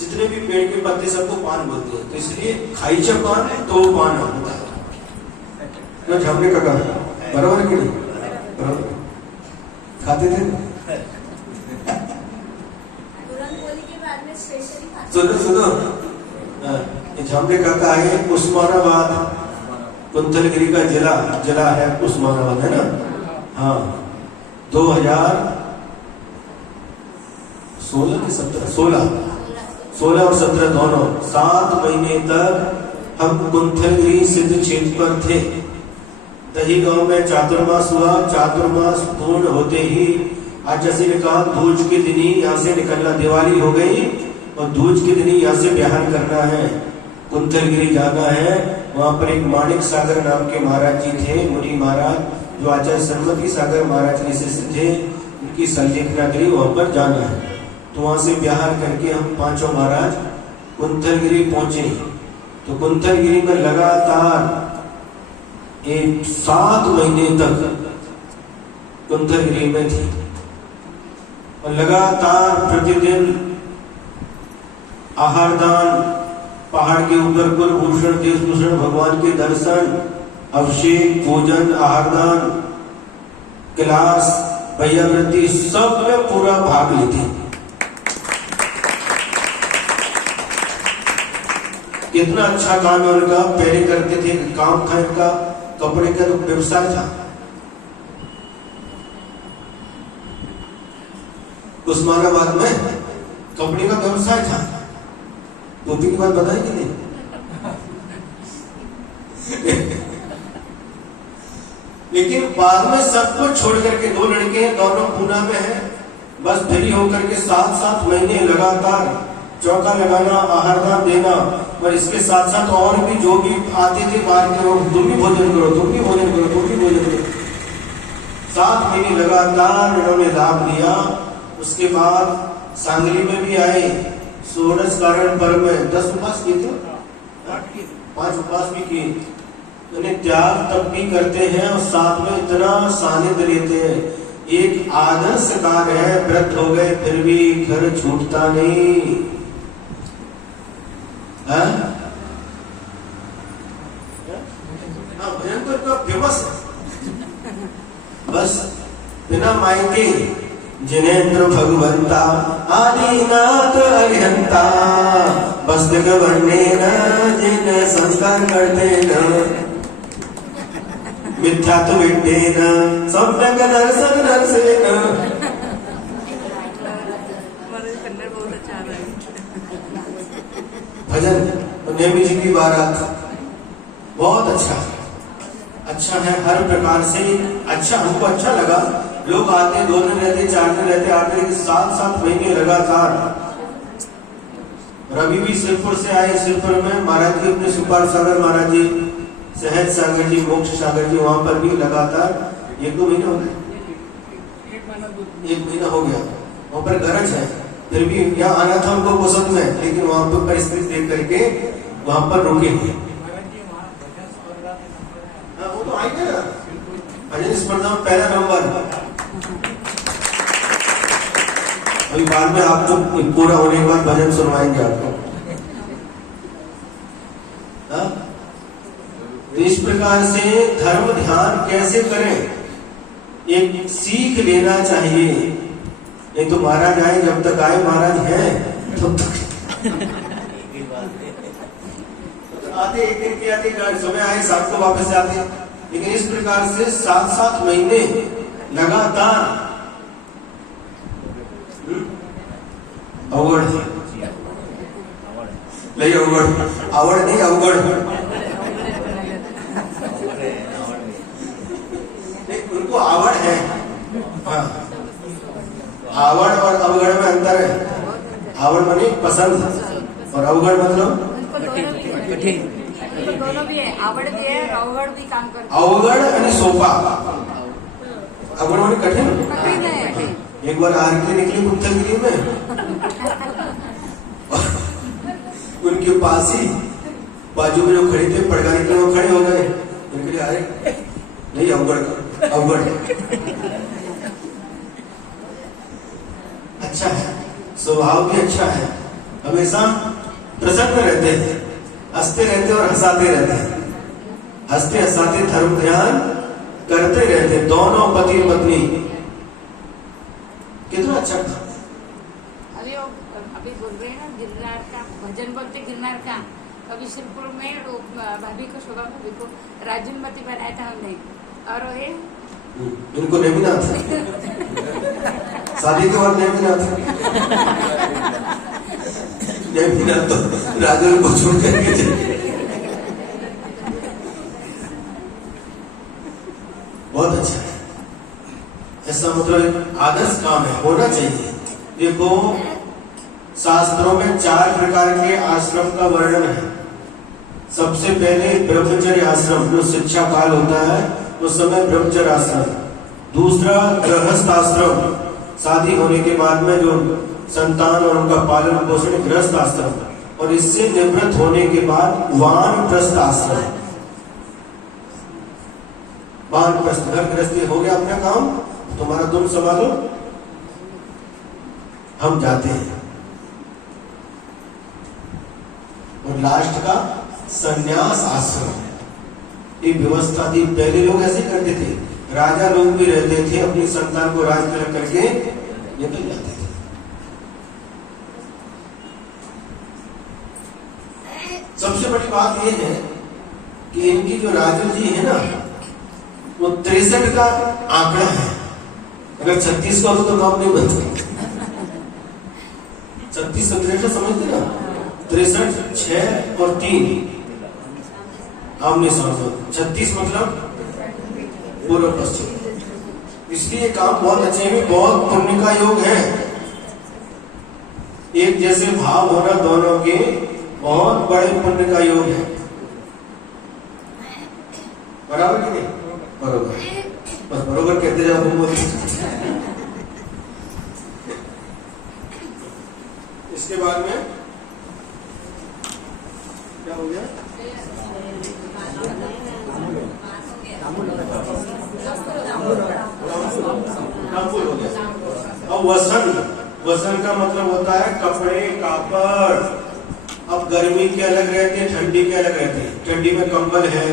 जितने भी पेड़ के पत्ते सबको पान बोलते हैं, तो इसलिए खाईचा पान तो पान होता है। हमने कहा बराबर कि नहीं, बराबर खाते थे। सुनो सुनो, झामरे काका है उस्मानाबाद, कुंथलगिरी का जिला है उस्मानाबाद, है ना। हाँ, 2016 के 16 और 17 दोनों 7 महीने तक हम कुंथलगिरी सिद्ध क्षेत्र पर थे। दही गांव में चातुर्मास हुआ। चातुर्मास पूर्ण होते ही आज जैसे ने कहा दूज के दिन ही यहाँ से निकलना, दिवाली हो गई और दूज के दिन ही यहाँ से बिहार करना है, कुंथलगिरी जाना है। वहां पर एक माणिक सागर नाम के महाराज जी थे, मुनि महाराज, जो आचार्य सन्मति सागर महाराज के शिष्य थे, उनकी संलेखना के लिए वहां पर जाना है। तो वहां से बिहार करके हम पांचों महाराज कुंथलगिरी पहुंचे। तो कुंथलगिरी में लगातार 7 महीने तक कुंथलगिरी में थी, और लगातार प्रतिदिन आहारदान, पहाड़ के ऊपर कुलभूषण देशभूषण भगवान के दर्शन, अभिषेक, पूजन, आहारदान, क्लास, भैयावृत्ति, सब में पूरा भाग लेते। कितना अच्छा काम है उनका, पहले करते थे, काम था इनका, कपड़े का तो व्यवसाय था। उस्मानाबाद में कपड़े का व्यवसाय था। टोपी की बात बताई कि नहीं? लेकिन बाद में सब कुछ छोड़ करके 2 लड़के हैं, दोनों पूना में हैं, बस फ्री होकर के 7-7 महीने लगातार चौका लगाना, आहारदान देना, और इसके साथ साथ और भी जो भी आते थे बाहर के लोग, तुम भी भोजन करो, तुम भी भोजन करो, तुम भी भोजन करो। 7 महीने लगातार इन्होंने लाभ लिया। उसके बाद सांगली में भी आए, सोरस कारण पर्व में 10 उपवास किए थे, 5 उपवास भी किए। उन्हें त्याग तब भी करते हैं और साथ में इतना सानिध्य लेते हैं। एक आदर्श कार्य है, व्रत हो गए फिर भी घर छूटता नहीं। हाँ? हाँ, भजन तो इतना फेमस है। बस बिना मायके जिनेन्द्र भगवंता आदिनाथ अरिहंता बस्तक बनने न जिन संस्कार करते न मिथ्या तो विटे न सम्यक दर्शन दर्शे न। हमारे कन्नड़ बहुत अच्छा आ रहा है। भजन नेमी जी की बारात बहुत अच्छा है, हर प्रकार से अच्छा, हमको अच्छा लगा। लोग आते 2 दिन रहते, 4 दिन रहते, 8 दिन, 7 महीने लगातार। रवि भी सिरपुर से आए, सिरपुर में महाराज जी अपने सुपाल सागर महाराज जी, सहज सागर जी, मोक्ष सागर जी, वहां पर भी लगातार 1-2 महीने हो गए, 1 महीना हो गया। वहां पर गरज है, फिर भी यहाँ आना था हमको पसंद में, लेकिन वहां पर परिस्थिति देख करके वहां पर रुके। वो तो आएंगे ना, भजन स्पर्धा में पहला नंबर। अभी बाद में आपको पूरा होने के बाद भजन सुनवाएंगे आपको। तो इस प्रकार से धर्म ध्यान कैसे करें, एक सीख लेना चाहिए। नहीं तो महाराज आए, जब तक आए महाराज हैं तब तक आते, एक दिन के आते, सुबह आए, शाम को वापस आते। लेकिन इस प्रकार से 7 महीने लगातार अवगढ़ नहीं, अवगढ़ नहीं, अवगढ़ नहीं, उनको आवड़ है। हाँ, आवड़ और अवगढ़ में अंतर है। आवड़ माने पसंद और अवगढ़ मतलब कठिन। दोनों भी है, आवड़ भी है और अवगढ़ भी काम करते हैं। अवगढ़ आणि सोपा, अवगढ़ माने कठिन। कठिन है। एक बार आर के निकली कुंथलगिरी में, उनके पास ही बाजू में जो खड़े थे पड़गाने के, वो खड़े हो गए। उनके लिए आए, नहीं अवगढ़ अच्छा है, स्वभाव भी अच्छा है, हमेशा प्रसन्न रहते हैं, हंसते रहते और हंसाते रहते हैं, हंसते हंसाते धर्म ध्यान करते रहते, दोनों पति पत्नी। कितना अच्छा था। अभी बोल रहे हैं ना गिरनार का भजन बोलते, गिरनार का अभी सिरपुर में भाभी को, शोभा भाभी को राजनमती बनाया था हमने, और ये इनको नेमिनाथ शादी के बाद नेमिनाथ तो राजन को छोड़ करके बहुत अच्छा है। ऐसा मतलब आदर्श काम है, होना चाहिए। देखो शास्त्रों में 4 प्रकार के आश्रम का वर्णन है। सबसे पहले ब्रह्मचर्य आश्रम, जो शिक्षा काल होता है उस समय ब्रह्मचर्य आश्रम। दूसरा गृहस्थ आश्रम, शादी होने के बाद में जो संतान और उनका पालन पोषण, गृहस्थ आश्रम। और इससे निवृत्त होने के बाद वानप्रस्थ आश्रम। वानप्रस्थ, घर गृहस्थी हो गया अपना काम, तुम्हारा तुम संभालो, हम जाते हैं। और लास्ट का संन्यास आश्रम, ये व्यवस्था थी। पहले लोग ऐसे करते थे, राजा लोग भी रहते थे, अपनी संतान को राज तिलक करके निकल जाते थे। सबसे बड़ी बात यह है कि इनकी जो राजू जी है ना, वो 63 का आंकड़ा है। अगर 36 का हो तो काम नहीं बनता। 36 63 समझते ना, 63 6 और 3 आमने सामने, 36 मतलब पूर्व पश्चिम। इसलिए काम बहुत अच्छे में, बहुत पुण्य का योग है। एक जैसे भाव होना दोनों के, बहुत बड़े पुण्य का योग है। बराबर कि नहीं? बरोबर, बस बरोबर कहते जाओ। इसके बाद में क्या हो गया? रामपुर हो गया। अब वसन, वसन का मतलब होता है कपड़े, कापड़, अब गर्मी के अलग रहते हैं, ठंडी के अलग रहते हैं। ठंडी में कंबल है,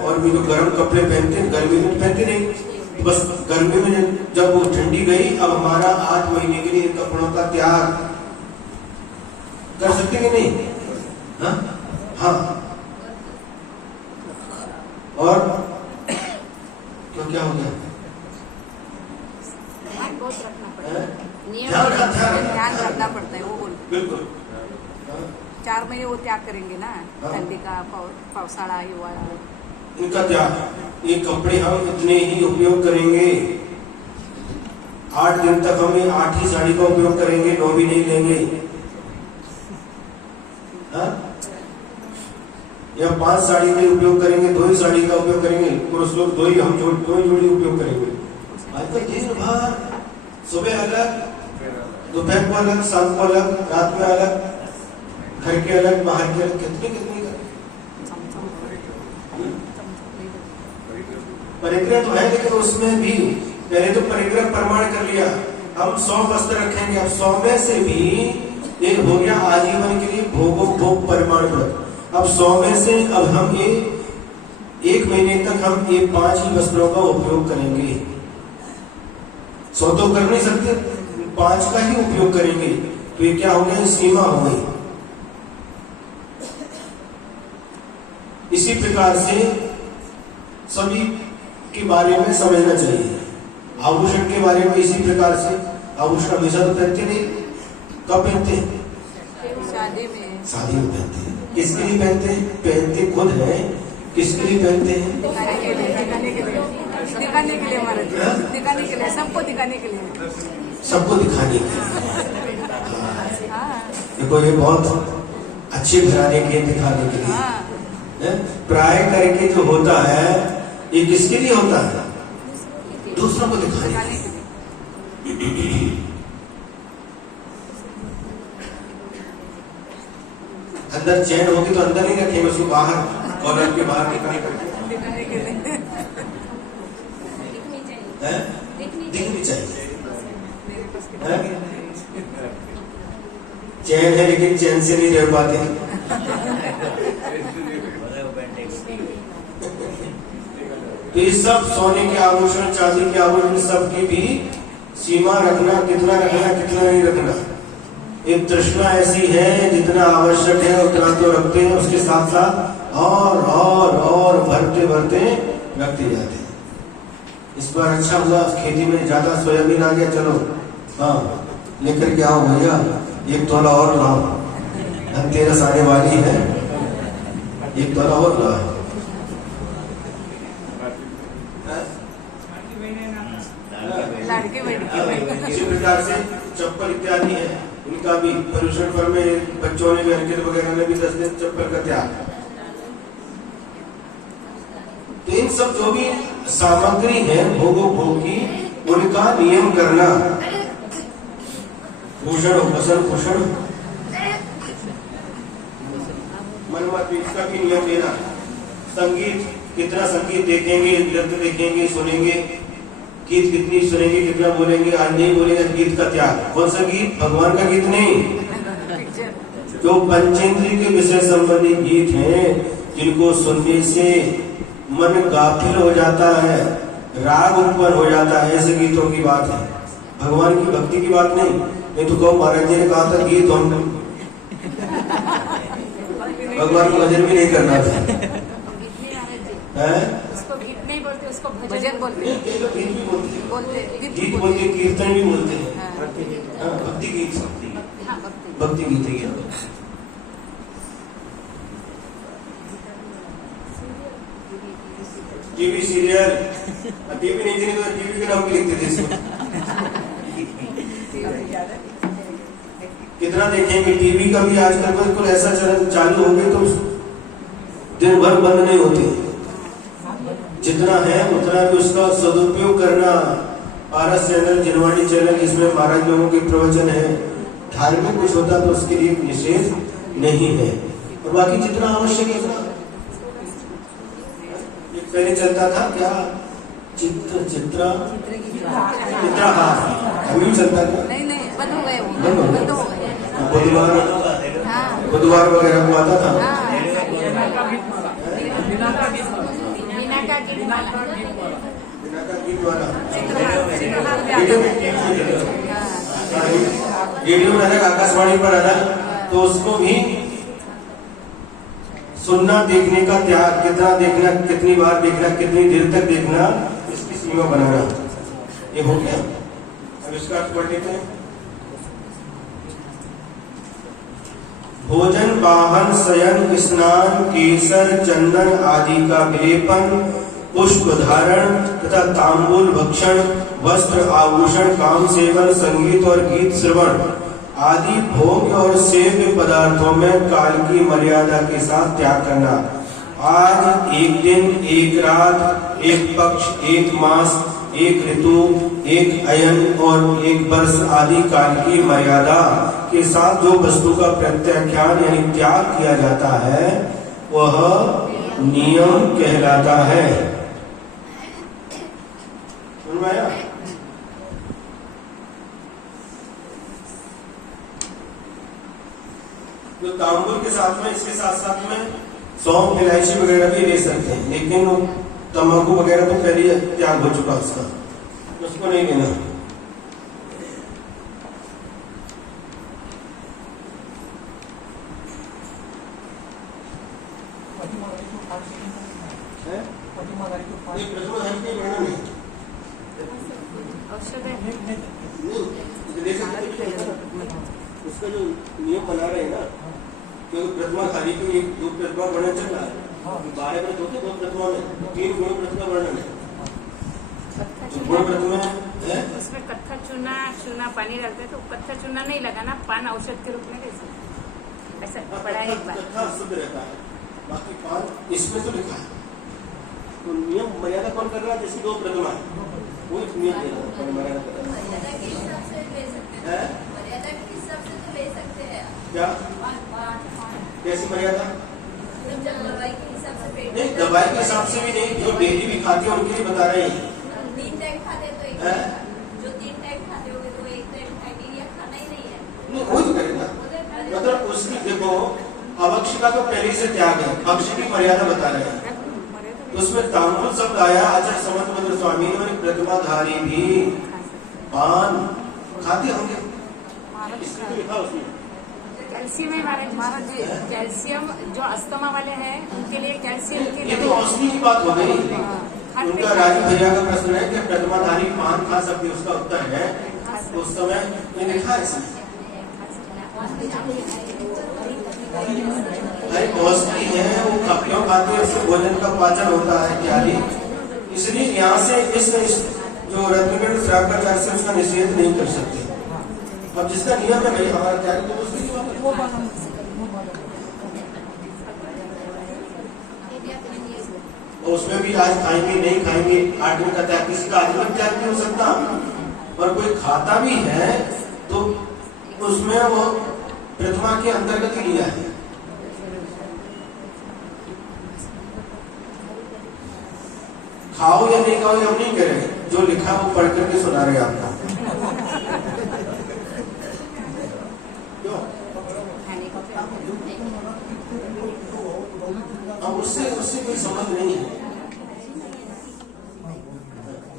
और भी तो गर्म कपड़े पहनते हैं, गर्मी में पहनते नहीं। बस गर्मी में जब वो ठंडी गई, अब हमारा 8 महीने के लिए कपड़ों का त्याग कर सकते कि नहीं? हाँ। और तो क्या हो गया? ध्यान बहुत रखना पड़ता है, नियम ध्यान रखना पड़ता है, वो बोल। बिल्कुल। 4 महीने वो त्याग करेंगे ना, ठंडी का, पावसाळा, हिवाळा, इनका त्याग। ये कपड़े हम इतने ही उपयोग करेंगे, 8 दिन तक हम 8 ही साड़ी का उपयोग करेंगे, 9 भी नहीं लेंगे। या 5 साड़ी का उपयोग करेंगे, 2 ही साड़ी का उपयोग करेंगे। पुरुष लोग 2 ही, हम 2 ही जोड़ी उपयोग करेंगे। आजकल दिन भर सुबह अलग, दोपहर को अलग, शाम को अलग, रात में अलग, घर के अलग, बाहर के अलग, कितनी परिग्रह तो है, लेकिन उसमें भी पहले तो परिग्रह प्रमाण कर लिया। हम 100 वस्त्र रखेंगे, अब 100 में से भी एक हो गया आजीवन के लिए भोग प्रमाण व्रत। अब 100 में से अब हम ये 1 महीने तक हम ये 5 ही वस्त्रों का उपयोग करेंगे। 100 तो कर नहीं सकते, 5 का ही उपयोग करेंगे। तो ये क्या हो गया? सीमा हो गई। इसी प्रकार से सभी के बारे में समझना चाहिए। आभूषण के बारे में इसी प्रकार से, आभूषण हमेशा तो पहनते नहीं, कब पहनते हैं? शादी में। शादी में पहनते हैं। किसके लिए पहनते हैं? पहनते खुद हैं। किसके लिए पहनते हैं? दिखाने के लिए महाराज, दिखाने के लिए, सबको दिखाने के लिए, सबको दिखाने के लिए। हाँ। देखो ये बहुत अच्छे घराने के दिखाने के लिए। हाँ। प्राय करके जो होता है ये किसके लिए होता है? दूसरों को दिखाने के लिए। अंदर चैन होगी तो अंदर नहीं रखेंगे, उसको बाहर, कॉलर के बाहर दिखाने के लिए। दिखनी चाहिए। चैन है लेकिन चैन से नहीं रह पाते। तो ये सब सोने के आभूषण, चांदी के आभूषण, सबकी भी सीमा रखना, कितना रखना, कितना नहीं रखना। एक तृष्णा ऐसी है, जितना आवश्यक है उतना तो रखते हैं, उसके साथ साथ और भरते भरते रखते जाते हैं। इस बार अच्छा हुआ, खेती में ज्यादा सोयाबीन आ गया, चलो हाँ लेकर के आओ भैया, 1 तोला और लाओ, धनतेरस आने वाली है, 1 तोला और लाओ। इसी प्रकार से चप्पल इत्यादि है, उनका भी पर्यूषण पर में बच्चों ने भी, अंकित वगैरह ने भी 10 दिन चप्पल का त्याग। तो इन सब जो भी सामग्री है भोग की, उनका नियम करना। भूषण भूषण भूषण मन मत, इसका भी नियम लेना। संगीत, कितना संगीत देखेंगे, नृत्य देखेंगे, सुनेंगे, गीत कितनी सुनेंगे, कितना बोलेंगे, आज नहीं बोलेगा, गीत का त्याग। कौन सा गीत? भगवान का गीत नहीं, जो पंचेंद्रिय के विषय संबंधी गीत हैं, जिनको सुनने से मन गाफिल हो जाता है, राग उत्पन्न हो जाता है, ऐसे गीतों की बात है, भगवान की भक्ति की बात नहीं। नहीं तो कहो महाराज जी ने कहा था गीत हम भगवान को भजन भी नहीं करना था। उसको गीत नहीं बोलते, उसको भजन बोलते हैं, गीत भी बोलते हैं, गीत बोलते हैं, कीर्तन भी बोलते हैं, हाँ। भक्ति गीत, हाँ, भक्ति गीत है। टीवी सीरियल, टीवी नहीं थी तो टीवी के नाम भी लिखते थे इसमें। कितना देखेंगे टीवी का भी आजकल बिल्कुल ऐसा चलन चालू हो गया तो दिन भर बंद नहीं होते। जितना है उतना भी उसका सदुपयोग करना। पारस चैनल, जिनवाणी चैनल, इसमें महाराज लोगों के प्रवचन है, धार्मिक कुछ होता तो उसके लिए निषेध नहीं है, और बाकी जितना आवश्यक है उतना। पहले चलता था क्या, चित्रहार, अभी भी चलता था, नहीं बंद हो गए, बंद हो गए। बंद हो गए। बुधवार, हाँ बुधवार वगैरह को आता था। हाँ, मीना का गीत माला मीना का गीत माला मीना का गीत माला बिना का गीत वाला चित्रहार भी आता है। रेडियो में अलग आकाशवाणी पर अलग, तो उसको भी सुनना देखने का त्याग, कितना देखना, कितनी बार देखना, कितनी देर तक देखना, इसकी सीमा बनाना, ये हो गया। अब इसका अर्थ पढ़ लेते हैं। भोजन, वाहन, शयन, स्नान, केसर, चंदन आदि का विलेपन, पुष्प धारण तथा तांबूल भक्षण, वस्त्र आभूषण, काम सेवन, संगीत और गीत श्रवण आदि भोग और सेव्य पदार्थों में काल की मर्यादा के साथ त्याग करना। आज एक दिन, एक रात, एक पक्ष, एक मास, एक ऋतु, एक अयन और एक वर्ष आदि काल की मर्यादा के साथ जो वस्तु का प्रत्याख्यान यानी त्याग किया जाता है वह नियम कहलाता है। समझ में आया? तो तांबुल के साथ में, इसके साथ साथ में सौंफ, इलायची वगैरह भी ले सकते हैं, लेकिन तंबाकू वगैरह तो पहले ही त्याग हो चुका उसका, उसको नहीं लेना। औषध है। उसका जो नियम बना रहे हैं ना, क्योंकि प्रतिमा खाली की एक दो प्रतिमा वर्णन चल रहा है, 12 में होते 2 प्रतिमा में 3 गुण प्रतिमा वर्णन है। गुण प्रतिमा है, उसमें कत्था चूना पानी डालते हैं, तो कत्था चूना नहीं लगाना, पान औषध के रूप में कैसे ऐसा पढ़ा है एक बार। कत्था शुद्ध रहता है, बाकी पान इसमें तो लिखा है। तो नियम मर्यादा कौन कर रहा है? जैसे 2 प्रतिमा है, वो एक नियम दे रहा है, मर्यादा कर रहा है। क्या कैसी मर्यादा? नहीं, दवाई के हिसाब से भी नहीं, जो डेली भी खाते हैं उनके लिए बता रहे हैं। 3 टाइम खाते हैं तो एक हैं? जो 3 टाइम खाते होंगे तो एक टाइम खाएंगे या खाना ही नहीं है। नहीं, वो ही करेगा। मतलब उसकी देखो, अभक्ष का तो पहले से त्याग है, भक्ष की मर्यादा बता रहे हैं। तो उसमें तांबुल शब्द आया, आचार्य समर्थ स्वामी और प्रतिमाधारी भी पान खाते होंगे, इसलिए तो लिखा उसमें। कैल्शियम है महाराज जी, कैल्शियम जो अस्थमा वाले हैं उनके लिए कैल्शियम के ये तो औषधि की बात हो गई। खाते उनका राजू भैया का प्रश्न है कि प्रतिमाधारी पान खा सकते, उसका उत्तर है उस समय ये लिखा है इसमें। भाई औषधि है, वो क्यों खाते हैं? उससे भोजन का पाचन होता है इत्यादि, इसलिए यहाँ से इस जो रत्नगढ़ श्रावकाचार्य से उसका निषेध नहीं कर सकते। अब जिसका नियम है भाई हमारा त्याग, तो उसकी और उसमें भी आज खाएंगे नहीं खाएंगे, 8 दिन का त्याग, किसी का आजीवन त्याग नहीं हो सकता। और कोई खाता भी है तो उसमें वो प्रतिमा के अंतर्गत ही लिया है। खाओ या नहीं खाओ ये हम नहीं कह रहे, जो लिखा वो पढ़ करके सुना रहे आपको। अब उससे कोई संबंध नहीं है।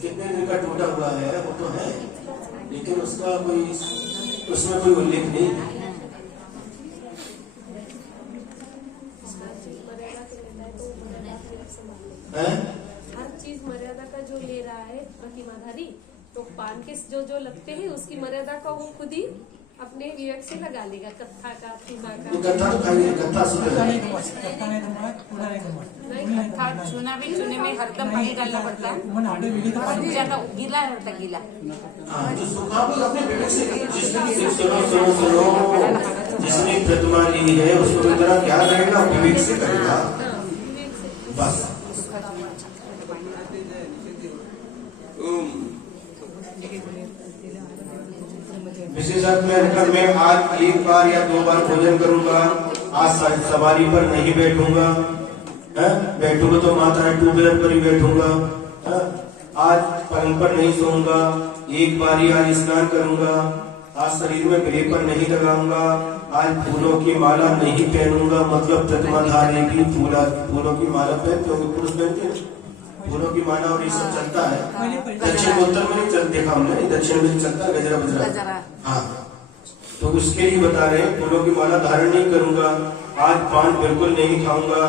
कितने दिन का टूटा हुआ है वो तो है, लेकिन उसका कोई उसमें कोई उल्लेख नहीं है। हर चीज मर्यादा का जो ले रहा है प्रतिमाधारी, तो पान के जो लगते हैं उसकी मर्यादा का वो खुद ही अपने विवेक से लगा लेगा। कत्था का, चूना का, कत्था तो खाएंगे, कत्था शुद्ध है। नहीं, कत्था चूना भी, चूने में हरदम पानी डालना पड़ता है, ज्यादा गीला होता है, गीला। हाँ, जो सुखा वो अपने विवेक से, सुनो जिसने प्रतिमा ली है उसको इतना क्या करेगा, विवेक से करेगा बस। विशेषज्ञ मैं आज 1 बार या 2 बार भोजन करूंगा, आज सवारी पर नहीं बैठूंगा, बैठूंगा तो माता 2 व्हीलर पर ही बैठूंगा, आज पलंग पर नहीं सोऊंगा, 1 बार ही आज स्नान करूंगा, आज शरीर में ग्लेपन नहीं लगाऊंगा, आज फूलों की माला नहीं पहनूंगा, मतलब प्रतिमा धारेगी फूलों की माला पहन, क्योंकि पुरुष पहनते हैं फूलों की माला और ये सब चलता है। दक्षिण उत्तर में नहीं चल देखा हमने, दक्षिण में चलता है गजरा बजरा। हाँ, तो उसके लिए बता रहे हैं फूलों की माला धारण नहीं करूंगा, आज पान बिल्कुल नहीं खाऊंगा,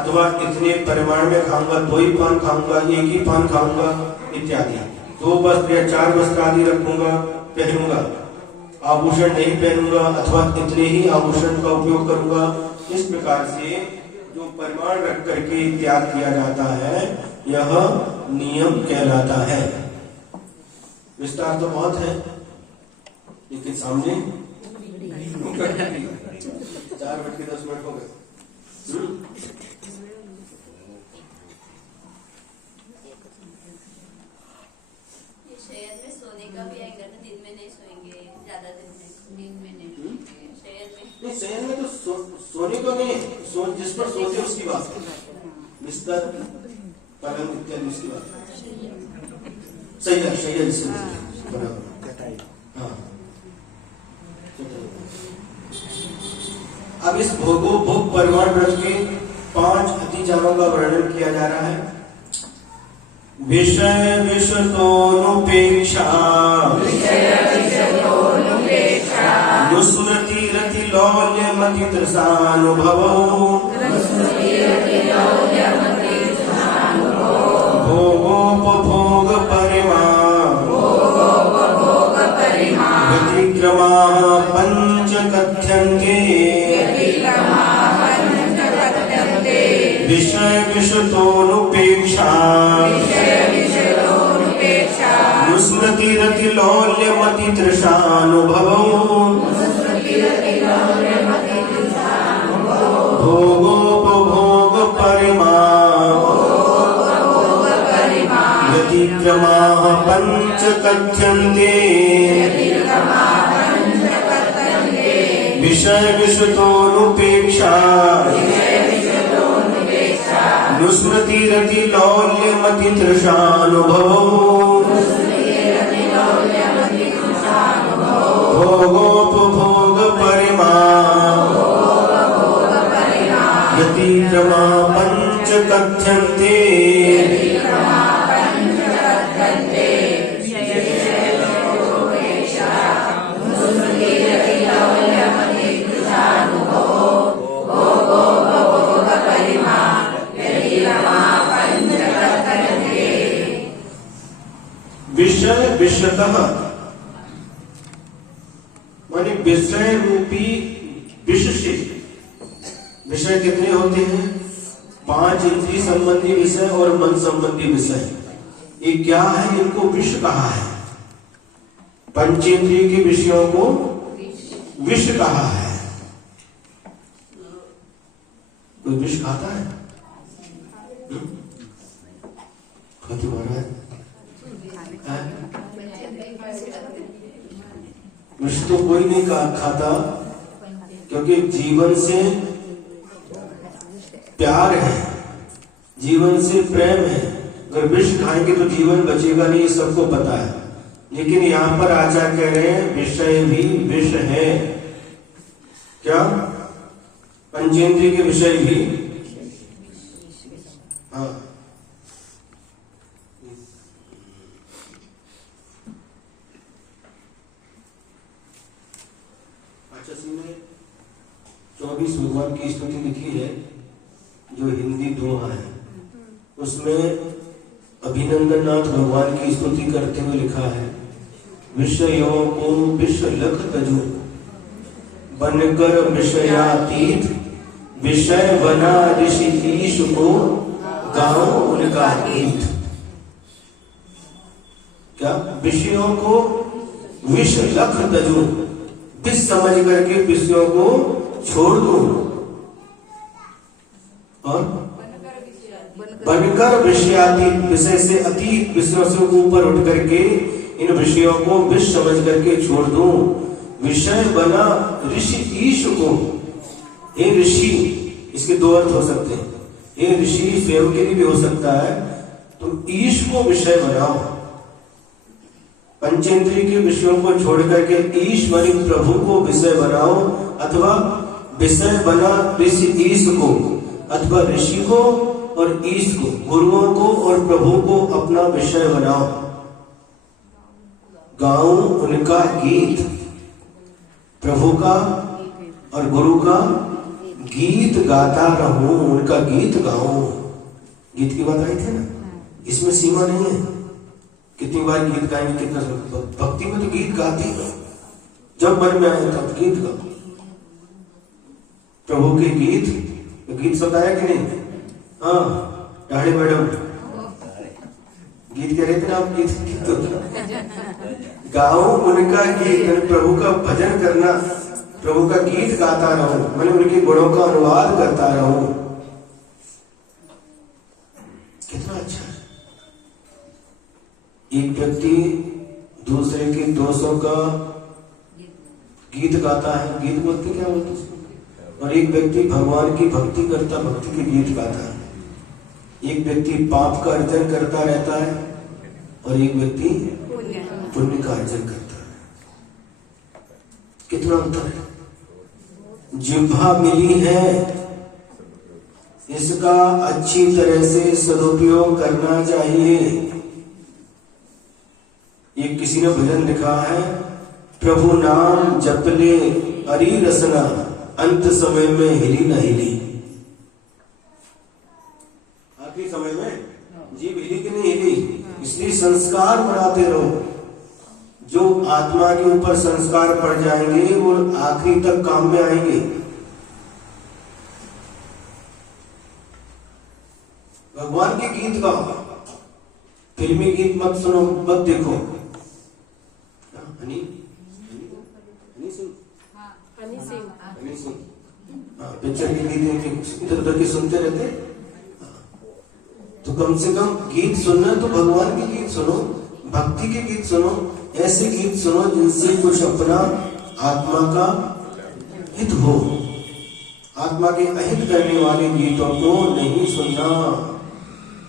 अथवा इतने परिमाण में खाऊंगा, 2 ही पान खाऊंगा, 1 ही पान खाऊंगा इत्यादि। 2 वस्त्र या 4 वस्त्र आदि रखूंगा, पहनूंगा, आभूषण नहीं पहनूंगा, अथवा इतने ही आभूषण का उपयोग करूंगा। इस प्रकार से जो परिमाण रख करके त्याग किया जाता है, यह नियम कहलाता है। विस्तार तो बहुत है, लेकिन सामने 4:10 हो गए। शहर में सोने का भी आएगा ना, दिन में नहीं सोएंगे, ज्यादा दिन में नहीं सोएंगे नहीं, शहर में तो सोने को नहीं, जिस पर सोते उसकी बात, बिस्तर पलंग इत्यादि उसकी बात। सही है जिससे हाँ। अब इस भोग परिमाण व्रत के 5 अतिचारों का वर्णन किया जा रहा है। विषय विषतोनुपेक्षा नुस्मृति रति लौल्य मति तृषानुभवौ भोगोपभोग परिमा व्यतिक्रमाः पंच कथ्यन्ते विषय विषतोनुपेक्षा नुस्मृति रति लौल्य मति तृषानुभवौ भोगोपभोग परिमा व्यतिक्रमाः पंच कथ्यन्ते विषय विषतोनुपेक्षा नुस्मृति रति लौल्य मति तृषानुभवौ भोगोपभोग परिमा व्यतिक्रमा पंच कथ्यन्ते विषय विषतः माने विषय रूपी विष से। विषय कितने होते हैं? 5 इंद्रिय संबंधी विषय और मन संबंधी विषय। ये क्या है? इनको विष कहा है। पंचेंद्रिय के विषयों को विष कहा है। कोई विष खाता है? खाती मारा है? विष तो कोई नहीं खाता, क्योंकि जीवन से प्यार है, जीवन से प्रेम है। अगर विष खाएंगे तो जीवन बचेगा नहीं, सबको पता है। लेकिन यहाँ पर आचार्य कह रहे हैं विषय भी विष है। क्या? पंचेंद्रिय के विषय भी। हाँ, अच्छा, इसमें 24 भगवान की स्तुति लिखी है, जो हिंदी दोहा है। उसमें अभिनंदननाथ भगवान की स्तुति करते हुए लिखा है, विषयों को विष लख तजु बनकर विषयातीत, विषय बना ऋषि ईश को गाओ उनका गीत। क्या? विषयों को विष लख तजु, विष समझ करके विषयों को छोड़ दो, और बनकर विषयातीत, विषय से अतीत, विषयों से ऊपर उठ करके इन विषयों को विष समझ करके छोड़ दो। विषय बना ऋषि ईश को। हे ऋषि, इसके 2 अर्थ हो सकते हैं। हे ऋषि स्वयं के लिए भी हो सकता है। तो ईश को विषय बनाओ, पंचेंद्रिय के विषयों को छोड़ करके ईश्वरी प्रभु को विषय बनाओ, अथवा विषय बना ऋषि ईश को, अथवा ऋषि को और ईश को, गुरुओं को और प्रभु को अपना विषय बनाओ। गाऊं उनका गीत, प्रभु का और गुरु का गीत गाता रहूं, उनका गीत गाऊं। गीत की बात आई थी ना, इसमें सीमा नहीं है। कितनी बार गीत गाएंगे, कितना भक्ति में तो गीत गाती है, जब मन में आए तब गीत गाओ। प्रभु के गीत, गीत शब्द आया कि नहीं? हाँ डाढ़े मैडम गीत कह रहे थे ना आप, गीत तो गाओ उनका गीत, प्रभु का भजन करना, प्रभु का गीत गाता रहूं, मैंने उनके गुणों का अनुवाद करता रहूं। कितना अच्छा है। एक व्यक्ति दूसरे के दोषों का गीत गाता है, गीत बोलते क्या बोलते हैं, और एक व्यक्ति भगवान की भक्ति करता, भक्ति के गीत गाता है। एक व्यक्ति पाप का अर्जन करता रहता है और एक व्यक्ति पुण्य का अर्जन करता है। कितना अंतर है। जिह्वा मिली है, इसका अच्छी तरह से सदुपयोग करना चाहिए। एक किसी ने भजन लिखा है, प्रभु नाम जपले हरि रसना, अंत समय में हिली न हिली। आखिरी समय में जीव हिली कि नहीं हिली, इसलिए संस्कार बनाते रहो। जो आत्मा के ऊपर संस्कार पड़ जाएंगे वो आखिरी तक काम में आएंगे। भगवान के गीत गाओ, फिल्मी गीत मत सुनो, मत देखो। हनी सिंह पिक्चर के गीत इधर उधर के सुनते रहते, तो कम से कम गीत सुनना तो भगवान के गीत सुनो, भक्ति के गीत सुनो, ऐसे गीत सुनो जिनसे कुछ अपना आत्मा का हित हो। आत्मा के अहित करने वाले गीतों को नहीं सुनना।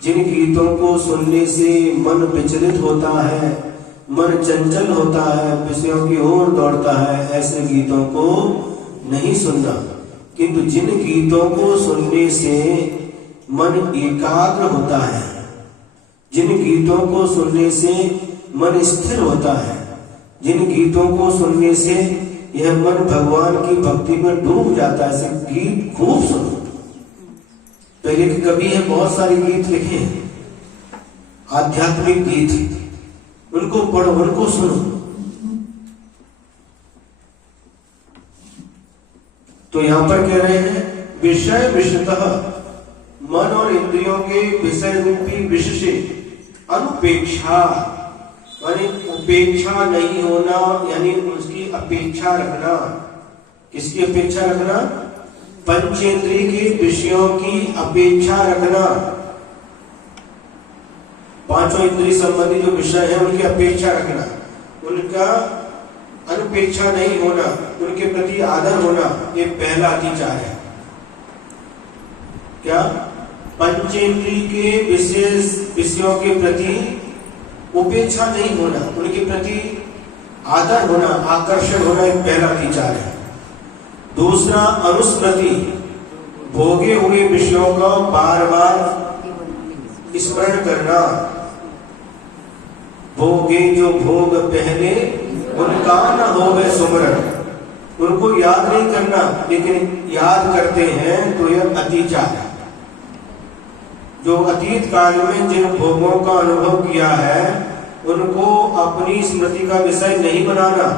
जिन गीतों को सुनने से मन विचलित होता है, मन चंचल होता है, विषयों की ओर दौड़ता है, ऐसे गीतों को नहीं सुनना। किंतु जिन गीतों को सुनने से मन एकाग्र होता है, जिन गीतों को सुनने से मन स्थिर होता है, जिन गीतों को सुनने से यह मन भगवान की भक्ति में डूब जाता है, ऐसे गीत खूब सुनो। पहले के कवि है, बहुत सारे गीत लिखे हैं, आध्यात्मिक गीत, उनको पढ़ो, उनको सुनो। तो यहां पर कह रहे हैं, विषय विषयतः, मन और इंद्रियों के विषय रूपी विष से अनुपेक्षा, यानी उपेक्षा नहीं होना, यानी उसकी अपेक्षा रखना। किसकी अपेक्षा रखना? पंचेंद्रिय के विषयों की अपेक्षा रखना। पांचों इंद्रिय संबंधी जो विषय है उनकी अपेक्षा रखना, उनका अनुपेक्षा नहीं होना, उनके प्रति आदर होना, ये पहला अतिचार है। क्या? पंचेंद्रिय के विषयों के प्रति उपेक्षा नहीं होना, उनके प्रति आदर होना, आकर्षण होना, एक पहला अतिचार है। दूसरा, अनुस्मृति, भोगे हुए विषयों का बार बार स्मरण करना। भोगे जो भोग पहले, उनका न होवे सुमरण, उनको याद नहीं करना, लेकिन याद करते हैं तो यह अतिचार है। जो अतीत काल में जिन भोगों का अनुभव किया है उनको अपनी स्मृति का विषय नहीं बनाना।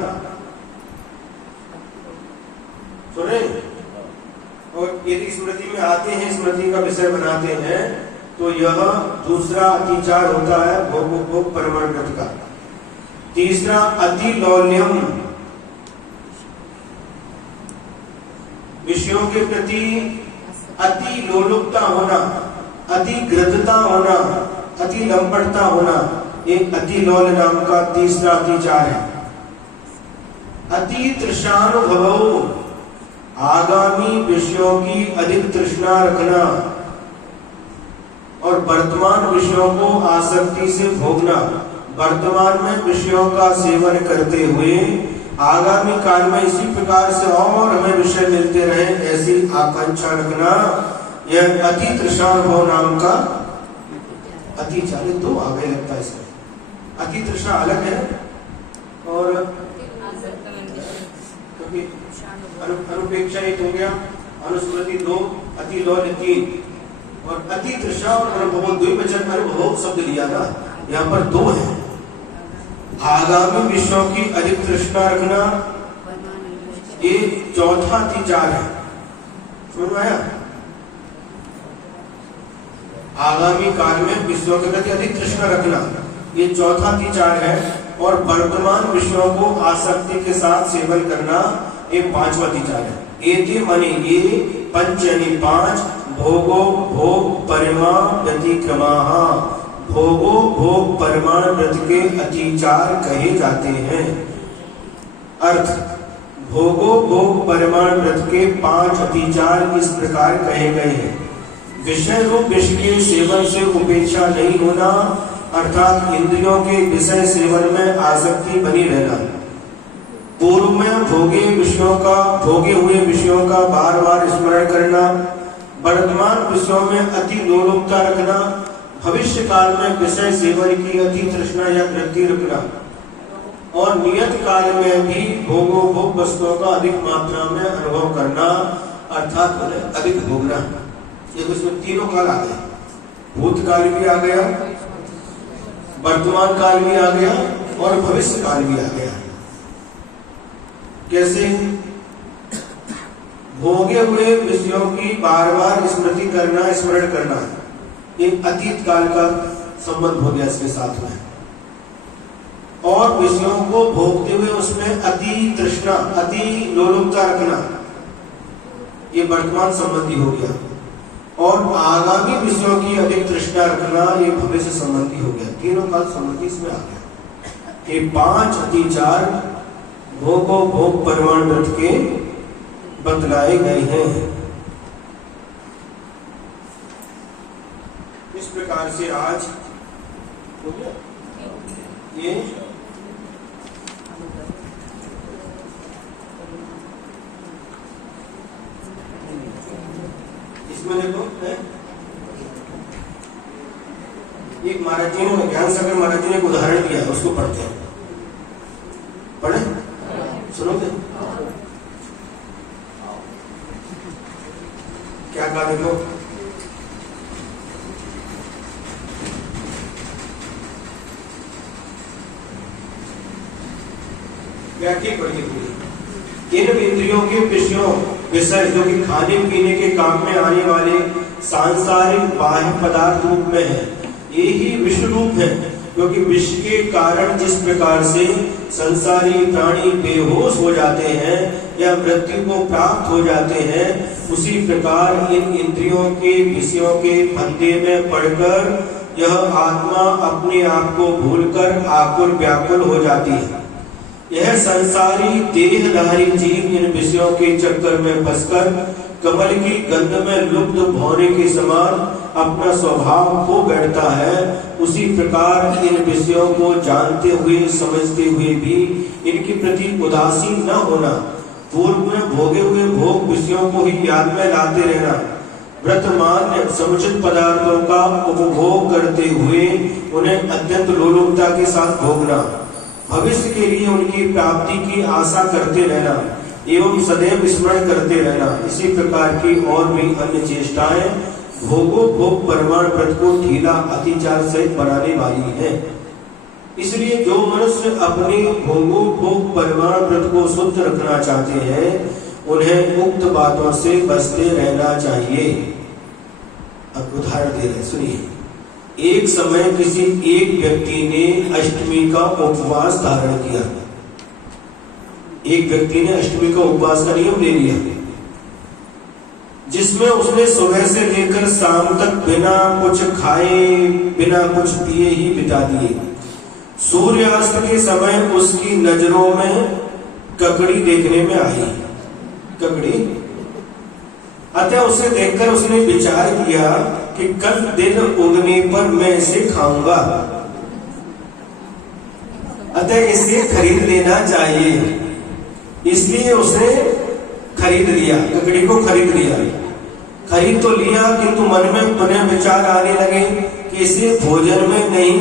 सुने? और यदि स्मृति में आते हैं, स्मृति का विषय बनाते हैं, तो यह दूसरा अतिचार होता है भोग परमाणु का। तीसरा, अति लौल्यम, विषयों के प्रति अति लोलुपता होना, अति ग्रद्धता होना, अति लंपटता होना, एक अति लौल नाम का तीसरा अतिचार है। अति तृष्णानुभव, आगामी विषयों की अधिक तृष्णा रखना और वर्तमान विषयों को आसक्ति से भोगना, वर्तमान में विषयों का सेवन करते हुए आगामी काल में इसी प्रकार से और हमें विषय मिलते रहे, ऐसी आकांक्षा रखना। यह अति तृष्णानुभव नाम का अति चाले दो आगे लगता है इसमें। अति तृष्णा अलग है और क्योंकि अनुपेक्षा एक हो गया, अनुस्मृति दो, अति लौल्य तीन, और अति तृष्णा और अनुभव द्विवचन अनुभव शब्द लिया ना, यहाँ पर दो है। आगामी विषयों की अधिक तृष्णा रखना, ये चौथा अतिचार है। समझ में आया? आगामी काल में विषयों के प्रति अधिक तृष्णा रखना, ये चौथा अतिचार है। और वर्तमान विषयों को आसक्ति के साथ सेवन करना, ये पांचवा अतिचार है। एते माने ये पंच यानी पांच, भोगो भोग परिमा व्यतिक्रमाः, भोगो भोग परिमाण व्रत के अतिचार कहे जाते हैं। अर्थ, भोगो भोग परिमाण व्रत के 5 अतिचार इस प्रकार कहे गए हैं। विषय रूप विष के सेवन से उपेक्षा नहीं होना, अर्थात इंद्रियों के विषय सेवन में आसक्ति बनी रहना। पूर्व में भोगे हुए विषयों का बार बार स्मरण करना, वर्तमान विषयों में अति लोलुपता रखना, भविष्य काल में विषय सेवन की अति तृष्णा या वृत्ति रखना, और नियत काल में भी भोग वस्तुओं का अधिक मात्रा में अनुभव करना, अर्थात अधिक भोगना। ये उसमें तीनों काल आ गए, भूतकाल भी आ गया, वर्तमान काल भी आ गया और भविष्य काल भी आ गया। कैसे? भोगे हुए विषयों की बार बार स्मृति करना, स्मरण करना, एक अतीत काल का संबंध हो गया इसके साथ में। और विषयों को भोगते हुए उसमें अति तृष्णा, अति लोलुपता रखना, ये वर्तमान संबंधी हो गया। और आगामी विषयों की अधिक तृष्णा रखना, ये भविष्य संबंधी हो गया। तीनों काल संबंधी इसमें आ गया। ये 5 अतिचार भोगो भोग परिमाण व्रत के बतलाए गए हैं। इस प्रकार से आज हो गया ये इसमें देखो एक महाराज जी ने, ज्ञान सागर महाराज जी ने एक उदाहरण दिया है, उसको पढ़ते हैं। पढ़े? सुनोगे? क्या कहा देखो? व्याख्या पढ़िए पूरी। इन इंद्रियों के विषय जो कि खाने पीने के काम में आने वाले सांसारिक बाह्य पदार्थ रूप में है, ये ही विश्व रूप है। क्योंकि विष के कारण जिस प्रकार से संसारी प्राणी बेहोश हो जाते हैं या मृत्यु को प्राप्त हो जाते हैं, उसी प्रकार इन इंद्रियों के विषयों के फंदे में पड़कर यह आत्मा अपने आप को भूलकर आकुल व्याकुल हो जाती है। यह संसारी देहधारी जीव इन विषयों के चक्कर में फंसकर कमल की गंध में लुप्त होने के समान अपना स्वभाव खो बैठता है। उसी प्रकार इन विषयों को जानते हुए समझते हुए भी इनके प्रति उदासीन न होना, पूर्व में भोगे हुए भोग विषयों को ही याद में लाते रहना, वर्तमान समुचित पदार्थों का उपभोग करते हुए उन्हें अत्यंत लोलुपता के साथ भोगना, भविष्य के लिए उनकी प्राप्ति की आशा करते रहना एवं सदैव स्मरण करते रहना, इसी प्रकार की और भी अन्य चेष्टाएं भोगो भोग परिमाण व्रत को ढीला अतिचार सहित बनाने वाली है। इसलिए जो मनुष्य अपने भोगो भोग परिमाण व्रत को शुद्ध रखना चाहते हैं, उन्हें उक्त बातों से बचते रहना चाहिए। अब उदाहरण दे रहे, सुनिए। एक समय किसी एक व्यक्ति ने अष्टमी का उपवास धारण किया। एक व्यक्ति ने अष्टमी का उपवास का नियम ले लिया, जिसमें उसने सुबह से लेकर शाम तक बिना कुछ खाए बिना कुछ पिए ही बिता दिए। सूर्यास्त के समय उसकी नजरों में ककड़ी देखने में आई। ककड़ी, अतः उसे देखकर उसने विचार किया कि कल दिन उगने पर मैं इसे खाऊंगा। अतः इसे खरीद लेना चाहिए। इसलिए उसने खरीद लिया, ककड़ी को खरीद लिया। खरीद तो लिया, किंतु मन में पुनः विचार आने लगे कि इसे भोजन में नहीं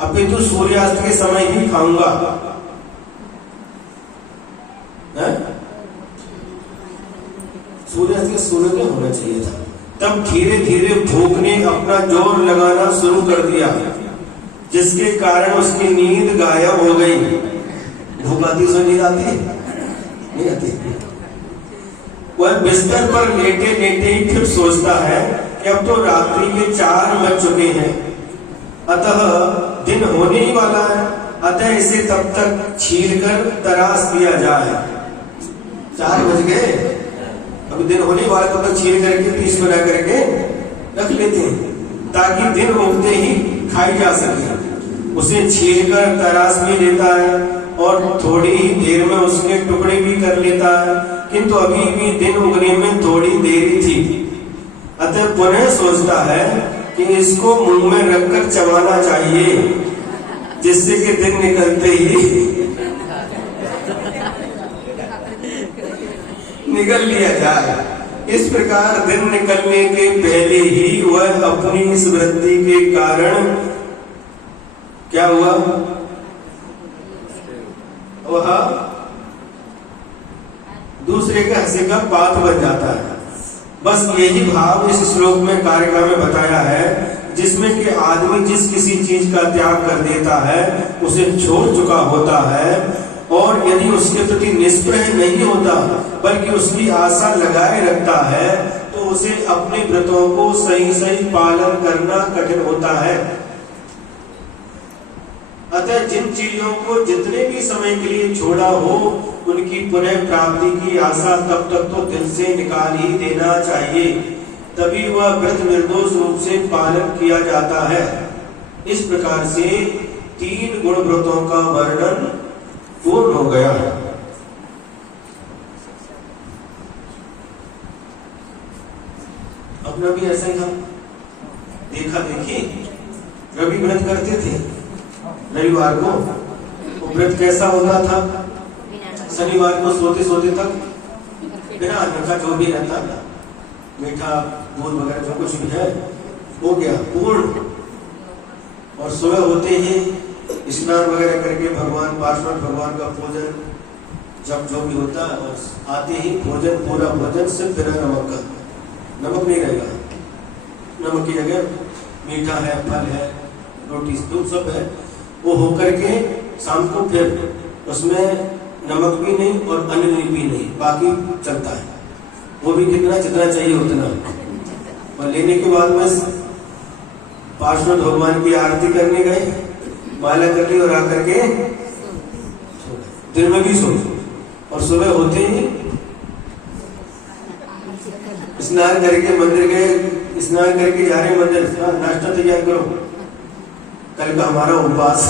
अपितु सूर्यास्त के समय ही खाऊंगा। सूर्यास्त के सूर्य में होना चाहिए था। तब धीरे धीरे भूख ने अपना जोर लगाना शुरू कर दिया, जिसके कारण उसकी नींद गायब हो गई। भूख आती सो नींद आती नहीं आती। वह बिस्तर पर लेटे लेटे ही फिर सोचता है कि अब तो रात्रि के 4 बज चुके हैं, अतः दिन होने ही वाला है। अतः इसे तब तक छील कर तराश दिया जाए। 4 बज गए, अब दिन होने वाला, तब तक छील करके पीस बना करके रख लेते हैं ताकि दिन उगते ही खाई जा सके। उसे छील कर तराश भी लेता है और थोड़ी ही देर में उसके टुकड़े भी कर लेता है, किंतु अभी भी दिन उगने में थोड़ी देरी थी। अतः पुनः सोचता है कि इसको मुंह में रखकर चबाना चाहिए, जिससे कि दिन निकलते ही निकल लिया जाए। इस प्रकार दिन निकलने के पहले ही वह अपनी इस वृत्ति के कारण क्या हुआ, वह दूसरे के हंसी का पात्र बन जाता है। बस यही भाव इस श्लोक में कार्यक्रम में बताया है, जिसमें कि आदमी जिस किसी चीज का त्याग कर देता है उसे छोड़ चुका होता है, और यदि उसके प्रति निष्प्रह नहीं होता बल्कि उसकी आशा लगाए रखता है, तो उसे अपने व्रतों को सही सही पालन करना कठिन होता है। अतः जिन चीजों को जितने भी समय के लिए छोड़ा हो, उनकी पुनः प्राप्ति की आशा तब तक तो दिल से निकाल ही देना चाहिए, तभी वह व्रत निर्दोष रूप से पालन किया जाता है। इस प्रकार से 3 गुण व्रतों का वर्णन पूर्ण हो गया। अपना भी ऐसा ही था, देखा देखी रवि व्रत करते थे रविवार को। वो व्रत कैसा होता था, शनिवार को सोते सोते तक बिना अन्न का जो भी रहता था, मीठा दूध वगैरह जो कुछ भी है हो गया पूर्ण, और सुबह होते ही स्नान वगैरह करके भगवान पार्षद भगवान का भोजन जब जो भी होता है, और आते ही भोजन, पूरा भोजन सिर्फ बिना नमक का, नमक नहीं रहेगा, नमक की जगह मीठा है, फल है, रोटी दूध सब है, वो होकर के शाम को फिर उसमें नमक भी नहीं और अन्न भी नहीं, बाकी चलता है। वो भी कितना जितना चाहिए उतना, और लेने के बाद में पार्षद भगवान की आरती करने गए, माला कर ली और आकर के दिन में भी सो, और सुबह होते ही स्नान करके मंदिर गए, स्नान करके जा रहे मंदिर, नाश्ता तैयार करो, कल का हमारा उपवास।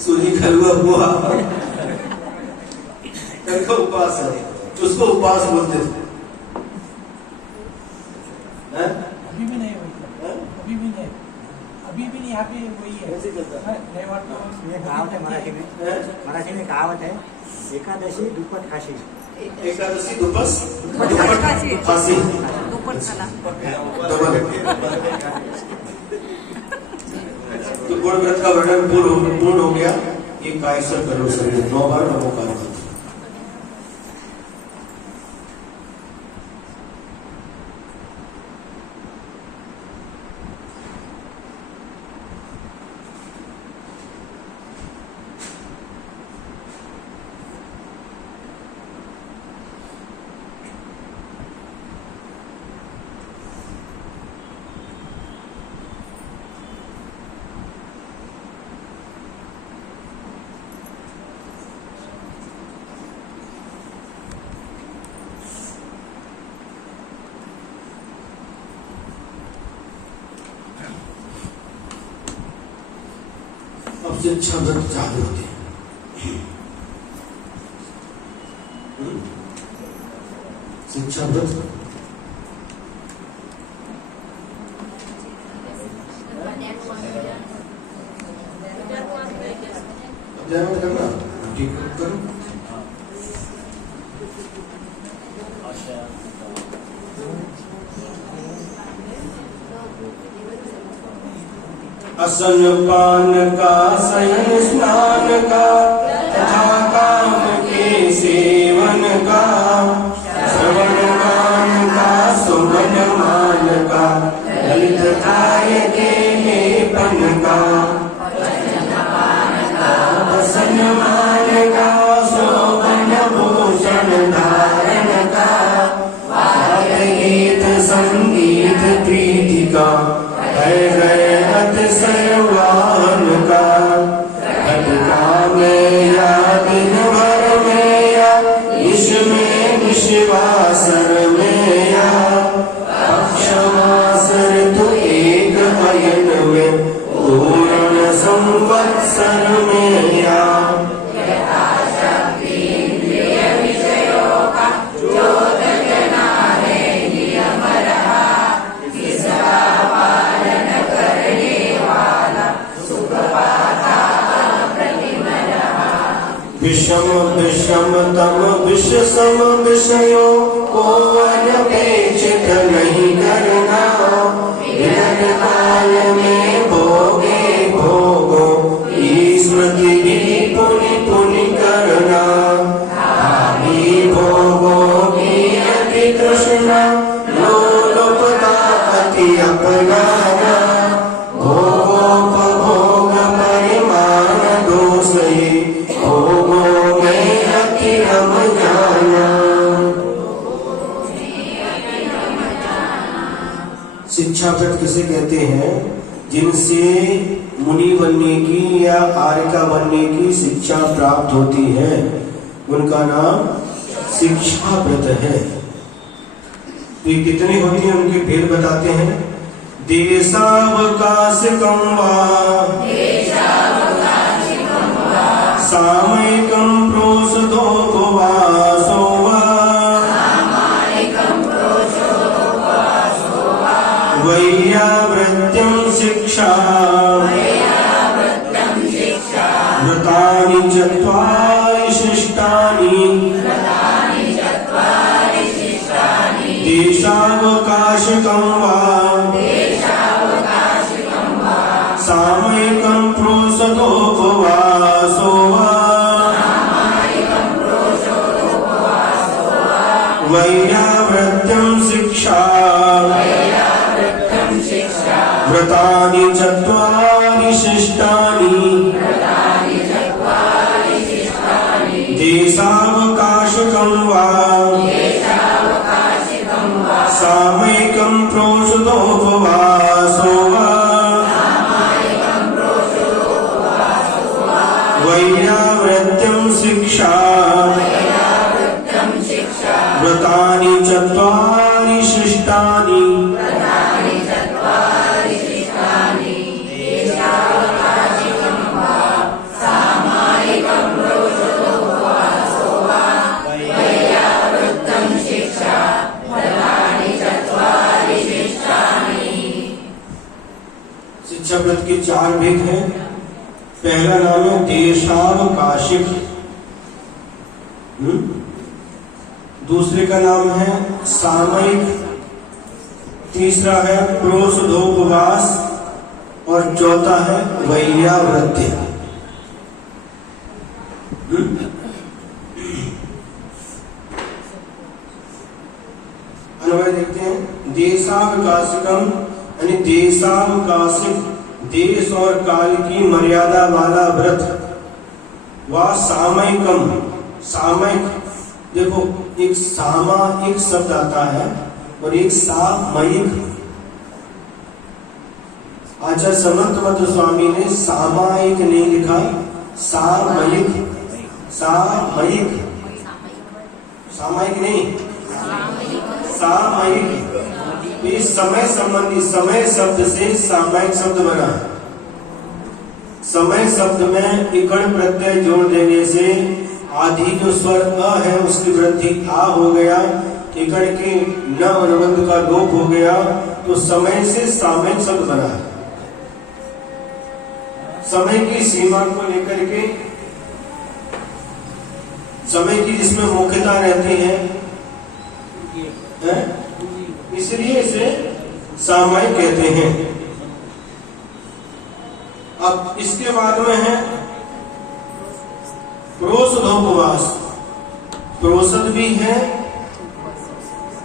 सूजी का हलवा हुआ, कल का उपवास है, उसको उपवास बोलते थे। अभी भी नहीं हुई, अभी भी नहीं, अभी भी नहीं, यहाँ पे वही है। ये कहावत है मराठी में कहावत है, एकादशी दुप्पट खाशी। एकादशी दुप्पट खासी, तो गुण व्रत का वर्णन पूर्ण हो गया। एक कायसर करो सर 9 बार नमो का। शिक्षा व्रत चालू होते हैं। शिक्षा व्रत असन पान का शयन स्नान का तथा काम के सेवन का श्रवण गान का सुमन मान का ललित काय के लेपन का असन मान का शोभन भूषण धारण का गीत संगीत प्रीति का सर्वान का घटका में या दिन भर में या इसमें विश्वासर में या अक्षमासर तो एक अयन में पूर्ण संवत्सर में या विषम विषम तम विष सम विषयों को अनपेक्षित नहीं करना विगत काल में भोगे भोगो की स्मृति भी पुनि पुनि करना हानि भोगो की अति तृष्णा लोलुपता अति अपनाना भोगोपभोग परिमाण दोष शिक्षाव्रत किसे कहते हैं? जिनसे मुनि बनने की या आर्यका बनने की शिक्षा प्राप्त होती है, उनका नाम शिक्षाव्रत है। तो ये कितनी होती है उनके भेद बताते हैं। देशावकाशकं वा सामयिकं प्रोषदोपवासो वा वैयावृत्त्यं शिक्षा व्रतानि चत्वारि शिष्टानि देशावकाशकं वा सामयिकं प्रोषदोपवासो वा वैयावृत्त्यं शिक्षा व्रतानि चत्वारि शिष्टानि देशावकाशकं वा सामयिकं प्रोषदोपवासो वा वैयावृत्त्यं शिक्षा व्रतानि चत्वारि शिष्टानि शिक्षाव्रत के 4 भेद हैं। पहला नाम है देशावकाशिक, दूसरे का नाम है सामयिक, तीसरा है प्रोषदोपवास और चौथा है वैयावृत्य। अन्वय देखते हैं। देशावकाशिकम यानी देशावकाशिक, देश और काल की मर्यादा वाला व्रत। व सामयिकम, सामयिक, देखो एक सामयिक शब्द आता है और एक सामयिक। आचार्य समर्थवत स्वामी ने सामयिक नहीं लिखा, सामयिक, सामयिक, सामयिक नहीं, सामयिक। इस समय संबंधी, समय शब्द से सामयिक शब्द बना। समय शब्द में इकड़ प्रत्यय जोड़ देने से आदि जो स्वर अ है उसकी वृद्धि आ हो गया, इकड़ के न अनुबंध का लोप हो गया, तो समय से सामयिक शब्द बना। समय की सीमा को लेकर के, समय की जिसमें मुख्यता रहती है, है, इसलिए इसे सामायिक कहते हैं। अब इसके बाद में है प्रोषधोपवास। प्रोषध भी है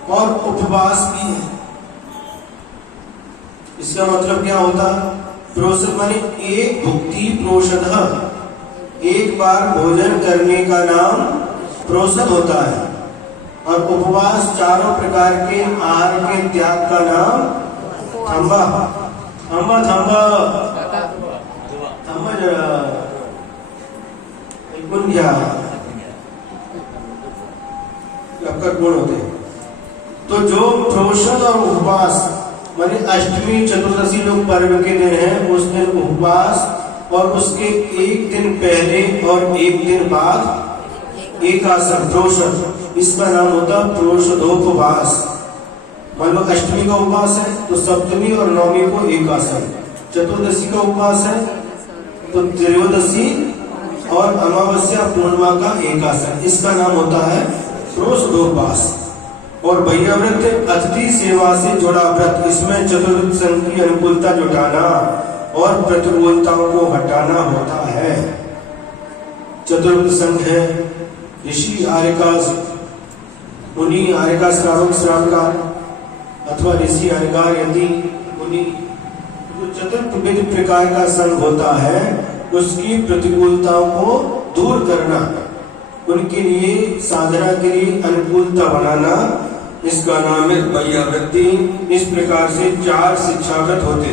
और उपवास भी है। इसका मतलब क्या होता? प्रोषध माने एक भुक्ति प्रोषध, एक बार भोजन करने का नाम प्रोषध होता है। और उपवास चारों प्रकार के आहार के त्याग का नाम थंबा। थंबा थंबा थंबा जरा गुंजा आपका गुण होते हैं। तो जो प्रोषध और उपवास माने अष्टमी चतुर्दशी लोग पर्व के दिन है, उस दिन उपवास और उसके एक दिन पहले और एक दिन बाद एकासन प्रोषध, इसका नाम होता प्रोषधोपवास। मान लो अष्टमी का उपवास है तो सप्तमी और नवमी को एकासन, चतुर्दशी का उपवास है तो त्रयोदशी और अमावस्या पूर्णिमा का एकासन, इसका नाम होता है प्रोषधोपवास। और भैया व्रत अतिथि सेवा से जुड़ा व्रत, इसमें चतुर्थ संघ की अनुकूलता जुटाना और प्रतिकूलताओं को हटाना होता है। चतुर्थ संघ है ऋषि आर्यकास, मुनि आर्यकास कारक श्रावकार अथवा ऋषि आर्यकार यदि मुनि, जो चतुर्थ प्रकार का संघ होता है उसकी प्रतिकूलताओं को दूर करना, उनके लिए साधना के लिए अनुकूलता बनाना, इसका नाम है भैयावृत्ति। इस प्रकार से 4 शिक्षाव्रत होते।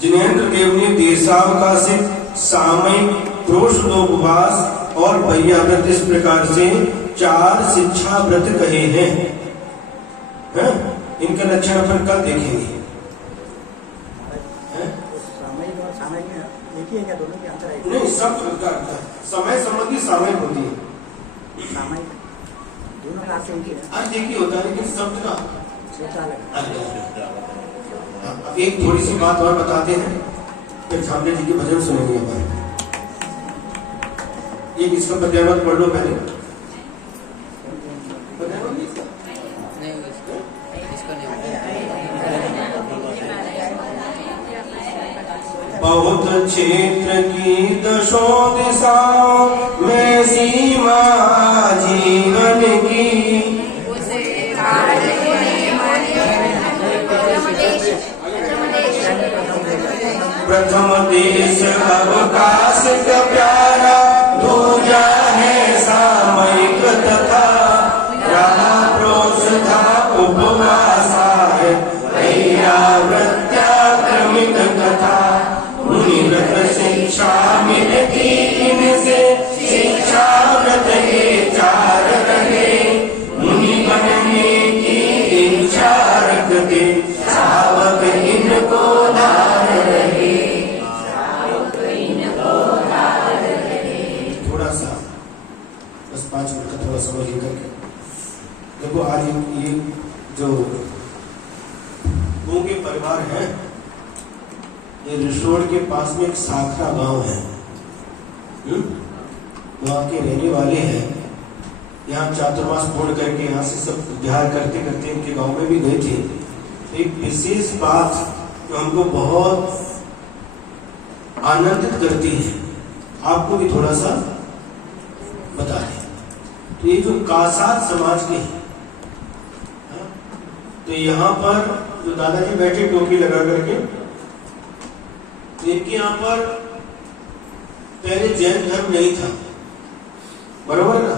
जिनेन्द्र देव ने देशावकाशिक, सामयिक, प्रोषधोपवास और भैयाव्रत इस प्रकार से 4 शिक्षा व्रत कहे हैं। इनका लक्षण अपन कल देखेंगे। सामयिक और सामयिक एक ही है क्या? दोनों के अंतर है? नहीं, सब समय संबंधी सामयिक होती है। सामयिक दोनों का अर्थ एक ही है। अर्थ एक ही होता है लेकिन शब्द का अलग। अब एक थोड़ी सी बात और बताते हैं, फिर झामले जी के भजन सुनेंगे हमारे। एक इसका पद्यावत पढ़ लो पहले। बहुत क्षेत्र की दशों दिशाओं में सीमा जीवन की, प्रथम देश अवकाश का प्यारा, दूजा है सामयिक तथा रहा प्रोषधा उपवासा है भैयाव्रत्याक्रमिक कथा। मुनि व्रत शिक्षा मिलती इनसे, शिक्षा व्रत के 4 रहे। मुनि बनने की इच्छा रखते, सावक इनको धार रहे। थोड़ा सा बस 5 मिनट का थोड़ा समझ करके देखो। आज ये जो गूंगे परिवार है, ये रिसोड़ के पास में एक साखरा गांव है, वहाँ के रहने वाले हैं। यहाँ चातुर्मास पूर्ण करके यहाँ से सब विहार करते करते इनके गांव में भी गए थे। एक विशेष बात जो हमको बहुत आनंदित करती है, आपको भी थोड़ा सा बता दें। तो ये जो कासार समाज के हैं, तो यहाँ पर जो दादाजी बैठे टोपी लगा करके, इनके यहाँ पर पहले जैन धर्म नहीं था, बरोबर ना?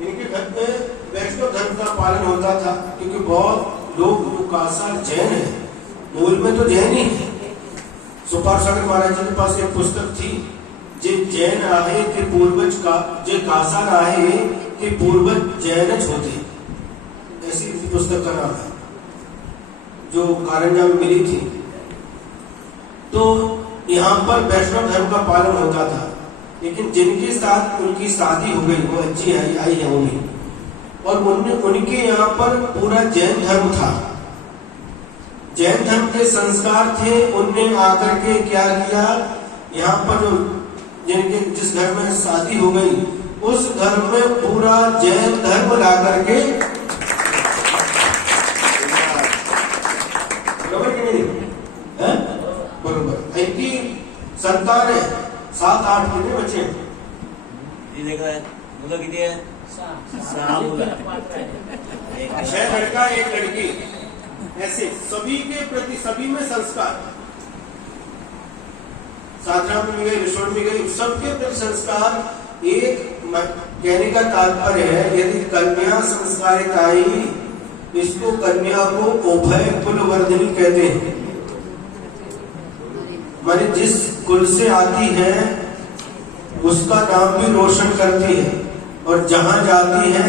इनके घर में वैष्णव धर्म का पालन होता था, क्योंकि बहुत लोग जो कासार जैन है, मूल में तो जैन ही है। सुपार सागर महाराज जी के पास एक पुस्तक थी, जे जैन आहे के पूर्वज का, जे कासार आहे के पूर्वज जैनच होते, ऐसी पुस्तक का नाम है, जो कारंजा में मिली थी। तो यहाँ पर वैष्णव धर्म का पालन होता था, लेकिन जिनके साथ उनकी शादी हो गई वो अच्छी आई है उन्हीं, और उनके यहाँ पर पूरा जैन धर्म था। जैन धर्म के संस्कार थे। उनने आकर के क्या किया, यहाँ पर जिनके जिस घर में शादी हो गई उस घर में पूरा जैन धर्म ला करके संतान है, 7-8 कितने बच्चे हैं? ये देख रहा है मुलं किती आहे? 6 मुलं. 6 लड़का 1 लड़की, ऐसे सभी के प्रति सभी में संस्कार, साधना में भी गई, रिसोर्ट में गई, सबके प्रति संस्कार. एक कहने का तात्पर्य है यदि कन्या संस्कारित आई, इसको कन्या को उभय कुल वर्धिनी कहते हैं. माने जिस कुल से आती है उसका नाम भी रोशन करती है और जहां जाती है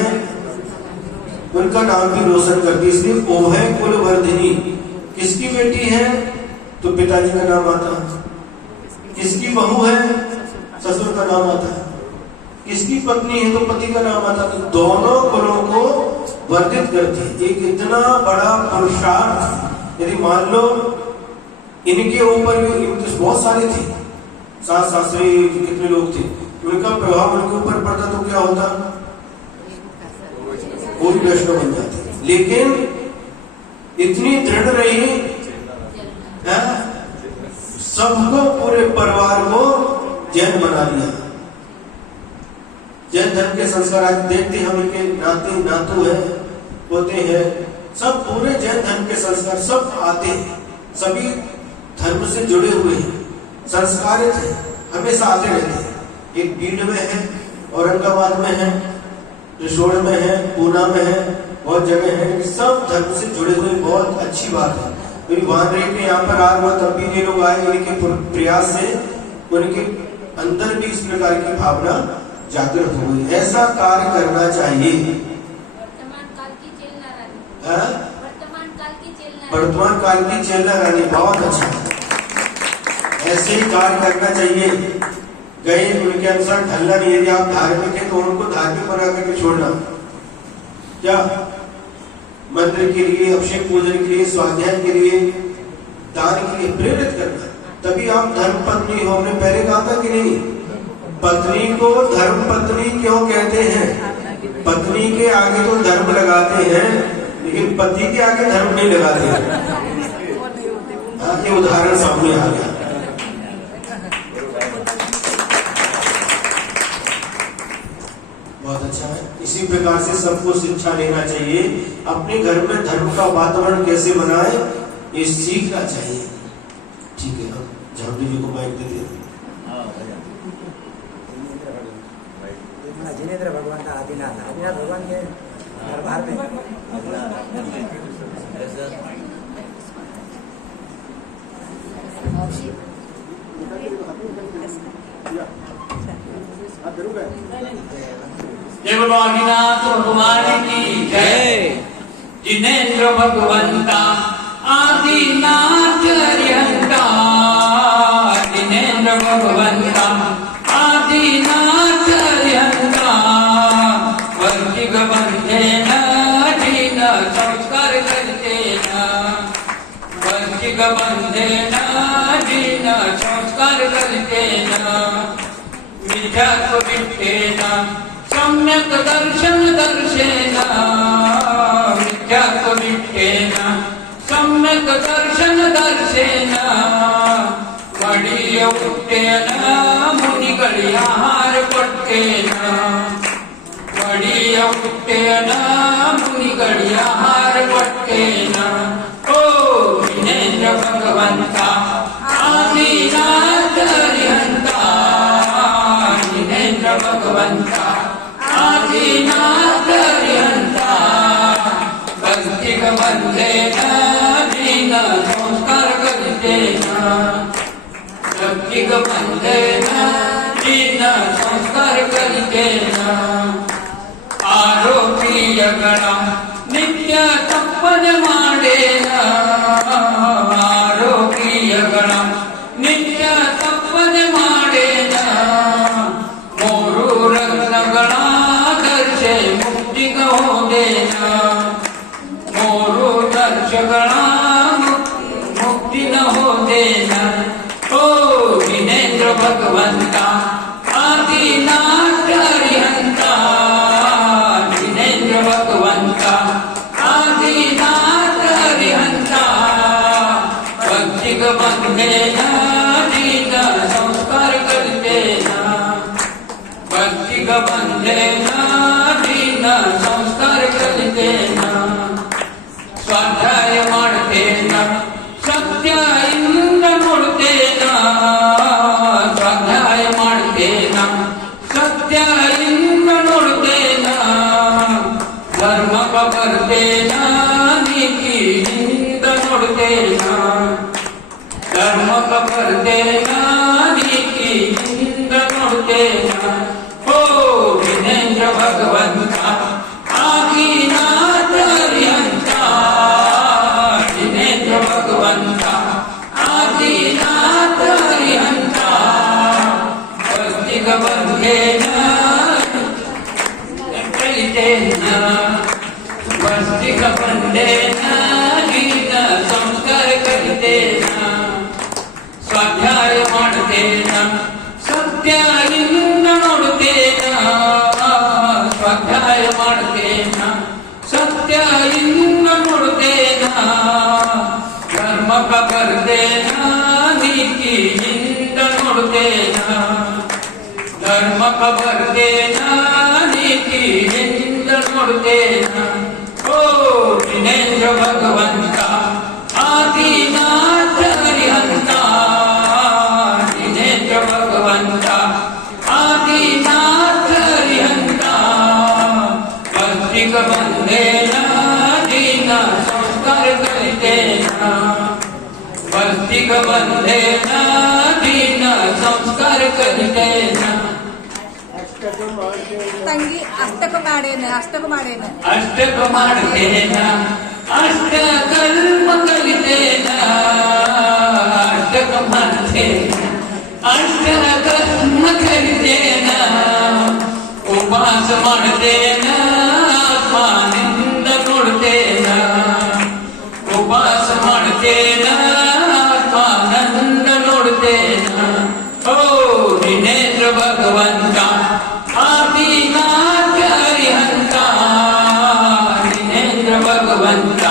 उनका नाम भी रोशन करती है. इसलिए उभय कुल वर्धिनी. किसकी बेटी है तो पिताजी का नाम आता है, किसकी बहू है ससुर का नाम आता है, किसकी पत्नी है तो पति का नाम आता है. तो दोनों कुलों को वर्धित करती है. एक इतना बड़ा पुरुषार्थ, यदि मान लो इनके ऊपर भी बहुत सारे थे, सास सासरे कितने लोग थे, उनका प्रभाव उनके ऊपर पड़ता तो क्या होता, वो भी वैष्णव बन जाते. लेकिन इतनी दृढ़ रही, सबको पूरे परिवार को जैन बना दिया. जैन धर्म के संस्कार आज देखते हम, इनके नाते नातू है होते हैं, सब पूरे जैन धर्म के संस्कार सब आते हैं, सभी धर्म से जुड़े हुए हैं, संस्कारित है, हमेशा आते रहते हैं. एक बीड में है, औरंगाबाद में है, रिसोड में है, पूना में है, बहुत जगह है, सब धर्म से जुड़े हुए. बहुत अच्छी बात है. वहां रह के यहाँ पर आज तब भी ये लोग आए, इनके प्रयास से उनके अंदर भी इस प्रकार की भावना जागृत हो गई. ऐसा कार्य करना चाहिए. वर्तमान काल की चेतना रानी. वर्तमान काल की चेतना रानी, बहुत अच्छा. ऐसे ही कार्य करना चाहिए. गए उनके अनुसार ढलना नहीं. यदि आप धार्मिक है तो उनको धार्मिक बना करके छोड़ना. क्या मंत्र के लिए, अभिषेक पूजन के लिए, स्वाध्याय के लिए, दान के लिए प्रेरित करना, तभी आप धर्म पत्नी हो. हमने पहले कहा था कि नहीं, पत्नी को धर्म पत्नी क्यों कहते हैं? पत्नी के आगे तो धर्म लगाते हैं, लेकिन पति के आगे धर्म नहीं लगाते हैं. ये उदाहरण सामने आ गया. बहुत अच्छा है. इसी प्रकार से सबको शिक्षा लेना चाहिए. अपने घर में धर्म का वातावरण कैसे बनाए ये सीखना चाहिए. ठीक है, हम झांकी जी को माइक दे देते. जिनेंद्र भगवान का आदिनाथ भगवान के दरबार में जय बोलो आदिनाथ भगवान की जय. जिनेंद्र भगवंता आदिनाथ हरिहंता, जिनेंद्र भगवंता आदिनाथ हरिहंता. वर्तिक बंधेन दीन संस्कार करतेन, वर्तिक बंधेन दीन संस्कार करतेन. मिथ्यात्ववित्तेन सम्यक दर्शन दर्शेन, मिथ्यात्ववित्तेन सम्यक दर्शन दर्शेन. मडीय उत्तेन मुनिगळ्याहार पट्टेन, मडीय उत्तेन मुनिगळ्याहार पट्टेन. ओ जिनेंद्र भगवंता आदिनाथ हरिहंता, जिनेंद्र भगवंता आदिनाथ हरिहंता. भक्तिक बंधेन दीन संस्कार करतेन, भक्तिक बंधेन दीन संस्कार करतेन. आरोपीय गण नित्य तपन माडेन, आरोपीय गण नित्य तपन माडेन. मोरू रत्न गणा दर्शे मुक्ति होदेन, मोरू दर्श गणा मुक्ति न होदेन. ओ जिनेंद्र भगवंता आदिनाथ हरिहंता, जिनेंद्र भगवंता आदिनाथ हरिहंता. भक्तिक बंधेन दीन देना दीन संस्कार कर देना स्वाध्याय ಮಾಡ್ತೇನ ಸತ್ಯ ಇಂದ ನೋಡ್ತೇನ ಸ್ವಾಧ್ಯಾಯ ಮಾಡ್ತೇನ ಸತ್ಯ ಇಂದ ನೋಡ್ತೇನ ಧರ್ಮ ಬರ್ತೇನ ನೀತಿಯಿಂದ ನೋಡ್ತೇನ ಧರ್ಮ ಬರ್ತೇನ ನೀತಿಯಿಂದ ನೋಡ್ತೇನ ಓ ವಿನೇಂದ್ರ ಭಗವಂತ ಆದಿನಾಥ ಹರಿಹಂತ ವಿನೇಂದ್ರ ಭಗವಂತ ಆದಿನಾಥ ಹರಿಹಂತ ಭಕ್ತಿಗ ಬಂಧೇನ ಕಲಿತೇನ ಭಕ್ತಿಗ ಬಂಧೇನ ಗೀತ ಸಂಸ್ಕಾರ ಕಲಿತೇನ ಸ್ವಾಧ್ಯಾಯ ಮಾಡ್ತೇನ ಸತ್ಯ ಇಂದ ನೋಡ್ತೇನ ಸ್ವಾಧ್ಯಾಯ ಮಾಡ್ತೇನ ಸತ್ಯ ಇಂದ ನೋಡ್ತೇನ ಧರ್ಮಕ ಬರ್ತೇನ ನೀತಿಯಿಂದ ನೋಡ್ತೇನ ಧರ್ಮಕ ಬರ್ತೇನ ನೀತಿಯಿಂದ ನೋಡ್ತೇನ ಓ ವಿನೇಂದ್ರ ಭಗವಂತ ಆದಿನಾಥ ಹರಿಹಂತ ವಿನೇಂದ್ರ ಭಗವಂತ ಆದಿನಾಥ ಹರಿಹಂತ ಭಕ್ತಿಗ ಬಂಧೇನ ದೀನ ಸಂಸ್ಕಾರ ಕಲಿತೇನ ಭಕ್ತಿಗ ಬಂಧೇನ ದೀನ ಸಂಸ್ಕಾರ ಕಲಿತೇನ ತಂಗಿ ಅಷ್ಟಕ ಮಾಡೇನ ಅಷ್ಟಕ ಮಾಡ್ತೇನ ಅಷ್ಟ ಕಲ್ಮ ಕಲಿತೇನ ಅಷ್ಟಕ ಮಾಡ್ತೇನ ಅಷ್ಟ ಕರ್ಮ ಕಲಿತೇನ ಉಪವಾಸ ಮಾಡ್ತೇನ ಆತ್ಮಾನಿಂದ ನೋಡ್ತೇನ ಉಪವಾಸ ಮಾಡ್ತೇನ ಆತ್ಮಾನಂದ ನೋಡ್ತೇನ ಓ ವಿನೇಂದ್ರ ಭಗವಂತ ಆದಿನಾಥ ಹರಿಹಂತ ವಿನೇಂದ್ರ ಭಗವಂತ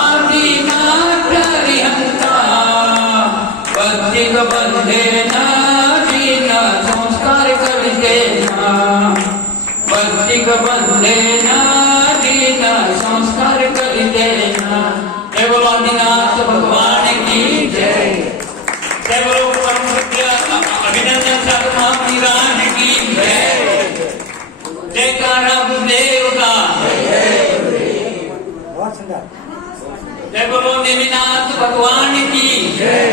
ಆದಿನಾಥ ಹರಿಹಂತ ಭಕ್ತಿಗ ಬಂಧೇನ ದೀನ ಸಂಸ್ಕಾರ ಕಲಿತೇನ ಭಕ್ತಿಗ ಬಂಧೇನ दीन संस्कार कर देना। जय बोलो आदिनाथ भगवान की जय। जय बोलो परम सत्य अभिनंदन शर्मा निरान की जय। जयकारा गुरुदेव का। बहुत सुंदर। जय बोलो नेमिनाथ भगवान की जय।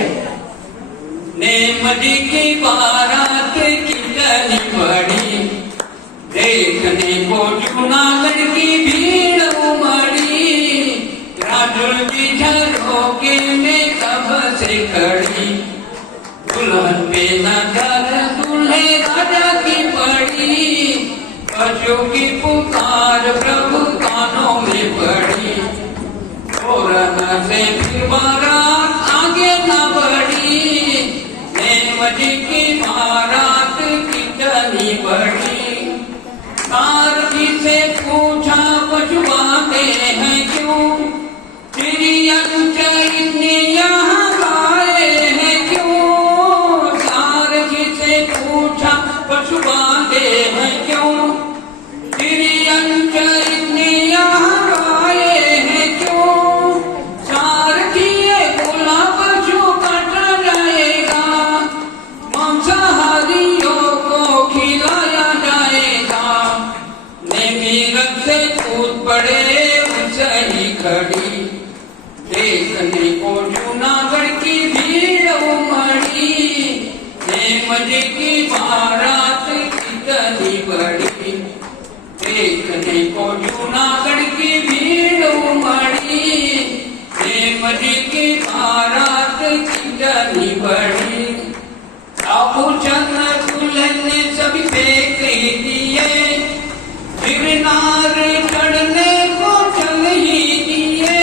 नेमदी की बारात कितनी बड़ी, देखने को जूनागढ़ की भीड़ उमड़ी। राजुल की झरोके में कब से खड़ी, दुल्हन पे नजर दूल्हे राजा की पड़ी। बच्चों की पुकार प्रभु कानों में पड़ी, तोरण से फिर बारात आगे न बढ़ी। नेमदी की बारात कितनी बड़ी, सारथी से पूछा पछुआते हैं क्यों, चिड़ियन यहाँ आए हैं क्यों। सारथी से पूछा पछुआते हैं क्यों, चिड़ियन यहाँ आए हैं क्यों। सारथी बोला पशु कट जाएगा, मांसाहारियों को खिलाया जाएगा। मीरत से कूद पड़े सही खड़ी, देखने को जूनागढ़ की भीड़ उमड़ी। नेमदी की बारात कितनी बड़ी, देखने को जूनागढ़ की भीड़ उमड़ी। नेमदी की बारात कितनी बड़ी, आभूषण दुल्हन ने सभी फेंक दिए। गिरनार चढ़ने को चल ही दिए,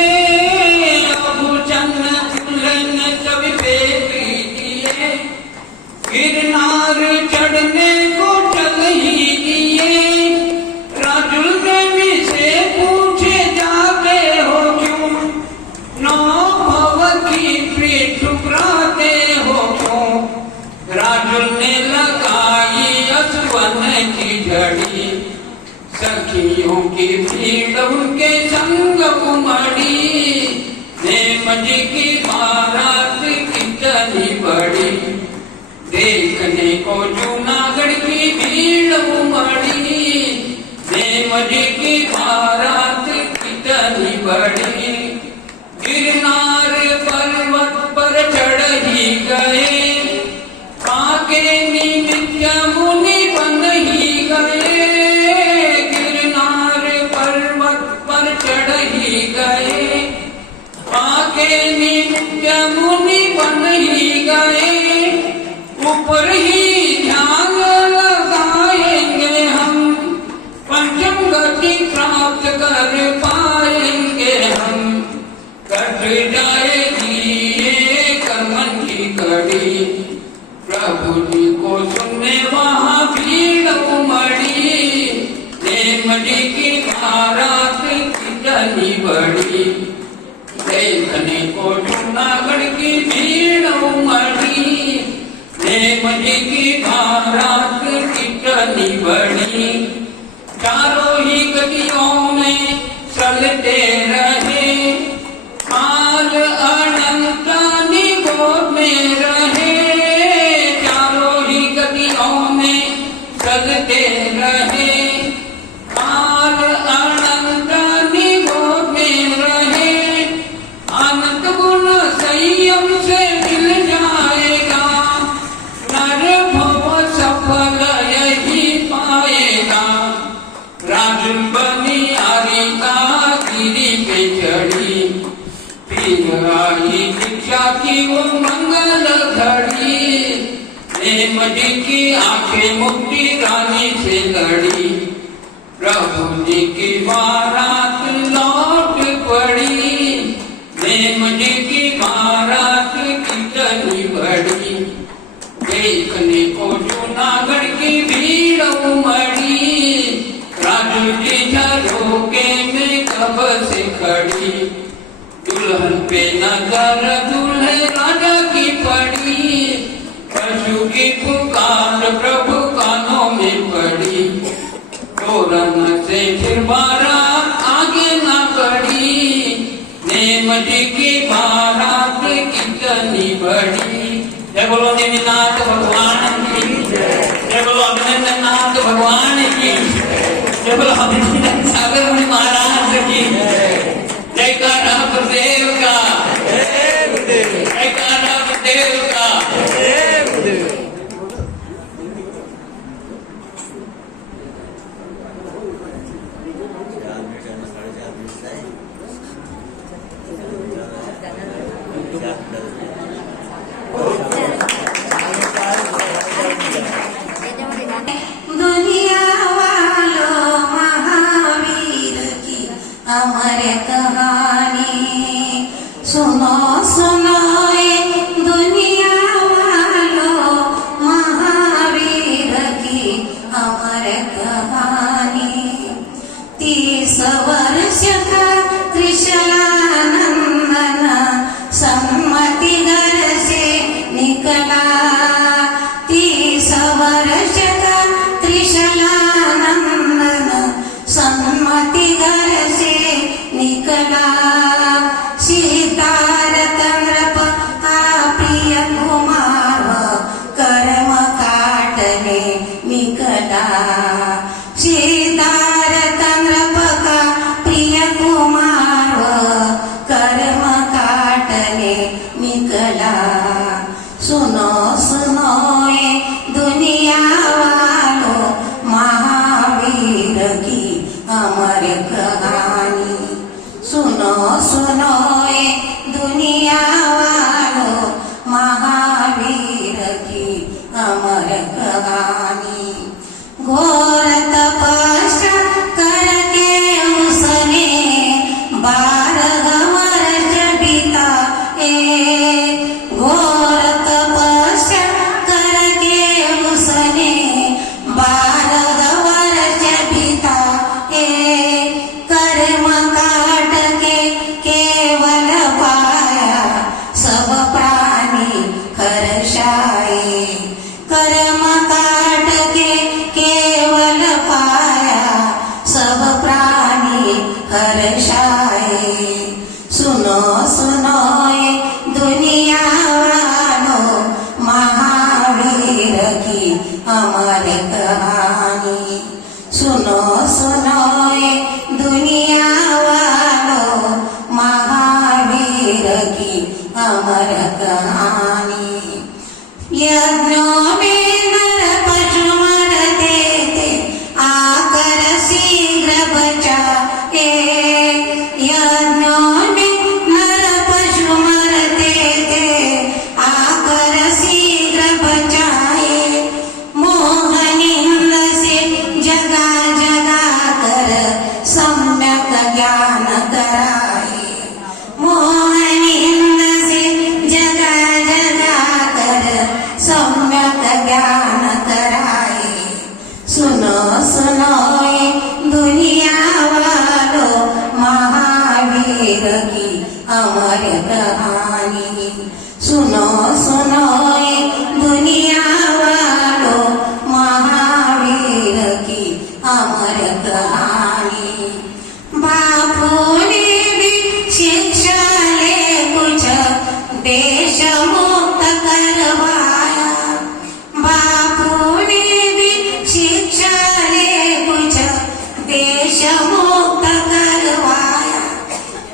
आभूषण दुल्हन सभी फेंक दिए। गिरनार चढ़ने को चल ही दिए। राजुल देवी से पूछे जाते हो क्यों, नौ भव की पीठ ठुकराते हो क्यों। राजुल ने लगाई असवन की सखियों की भीड़ उनके संग उमड़ी, नेम जी की बारात कितनी बड़ी, देखने को जूनागढ़ की भीड़ उमड़ी, नेम जी की बारात कितनी बड़ी। गिरनार पर्वत पर चढ़ ही गए, काके नित्य मुनि बन ही गए, गिरनार पर्वत पर चढ़ ही गए, काके नित्य मुनि बन ही गए। ऊपर ही ध्यान लगाएंगे हम, पंचम गति प्राप्त कर पाएंगे हम, कट जाएगी ये कर्मन की कड़ी, प्रभु जी को सुनने वहाँ भीड़ उमड़ी, नेम जी की बारात कितनी बड़ी, देखने को जूनागढ़ की भीड़ उमड़ी, नेम जी की बारात कितनी बड़ी। चारों ही गतियों में चलते रहे, काल अनंत निगोद में रहे, चारों ही गतियों में चलते रहे, काल अनंत निगोद में रहे। अनंत गुण संयम से मिल जाएगा, नर भव सफल यही पाएगा। राजन बनी आरिका गिरी पे चढ़ी, पीर आई दीक्षा की वो मंगल घड़ी, नेम जी की आंखें मुक्ति रानी से लड़ी, प्रभु जी की बारात लौट पड़ी, नेम जी की बारात कितनी बड़ी, देखने को जूनागढ़ की भीड़ उमड़ी, राजू जी झरोके में कब से खड़ी, दुल्हन पे नजर दूल्हे राजा की पड़ी, पशु की पुकार प्रभु कानों में पड़ी, तोरण से फिर बारात आगे न बढ़ी, नेम जी की बारात कितनी बड़ी। जय बोलो नेमिनाथ भगवान की, जय बोलो अभिनंदन नाथ भगवान की, जय बोलो अभिनंदन सागर मुनि महाराज की, जयकारा गुरुदेव का, जयकारा गुरुदेव का। दुनिया वालों महावीर की अमर कहानी सुनो सुनो ये दुनिया वालों महावीर की अमर कहानी। 30 वर्ष का त्रिशलानंदन सम्मति घर से निकला, 30 वर्ष का त्रिशलानंदन सम्मति घर से निकला। सिद्धार्थनृप का प्रिय कुमार कर्म काटने निकला, सिद्धार्थनृप का प्रिय कुमार कर्म काटने निकला। सुनो सुनो ये दुनिया वालों महावीर की अमर कहानी, सुनो सुनो ये दुनिया वालों महावीर की अमर कहानी। घोर तपस्या करके उसने 12 वर्ष बिताए, घोर तपस्या करके उसने 12 वर्ष बिताए। कर्म काट के केवल पाया बरसाए। सुनो सुनो ये दुनिया वालों, महावीर की अमर कहानी। सुनो सुनो ये दुनिया वालों, महावीर की अमर कहानी। यज्ञों में नर पशु मरते थे, आकर शीघ्र बचाए। यज्ञों में नर पशु मरते थे, आकर शीघ्र बचाए। मोहनिंद से जगा जगा कर सम्यक ज्ञान कराए। मोहनिंद से जगा जगा कर सम्यक ज्ञान कराए। सुनो सुनो ये दुनिया वालों, महावीर की अमर कहानी। सुनो सुनो ये दुनिया वालों, महावीर की अमर कहानी। बापू ने भी शिक्षा ले कुछ देश मुक्त करवाया। बापू ने भी शिक्षा ले कुछ देश मुक्त करवाया।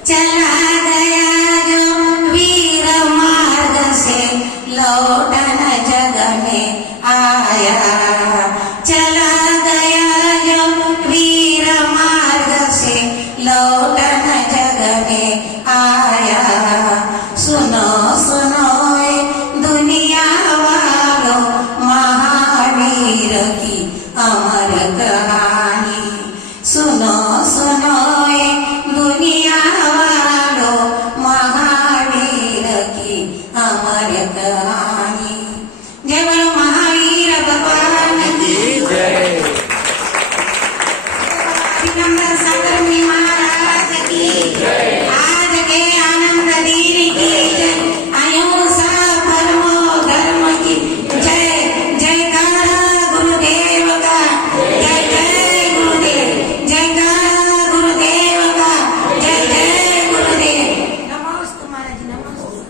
चला गया जो वीर मार्ग से, लौटन जग में आया। चला गया जो वीर मार्ग से, लौटन जग में आया। सुनो सुनो ये दुनिया वालों, महावीर की अमर कहानी। सुनो सुनो ये दुनिया वालों, महावीर की अमर कहानी। जय बोलो महावीर भगवान की जय। अभिनंदन सागर मुनि महाराज की जय। आज के आनंद दीन की जय। अहिंसा परमो धर्म की जय। जयकारा गुरुदेव का, जय जय गुरुदेव। जयकारा गुरुदेव का, जय जय गुरुदेव। नमस्ते महाराज, नमस्ते।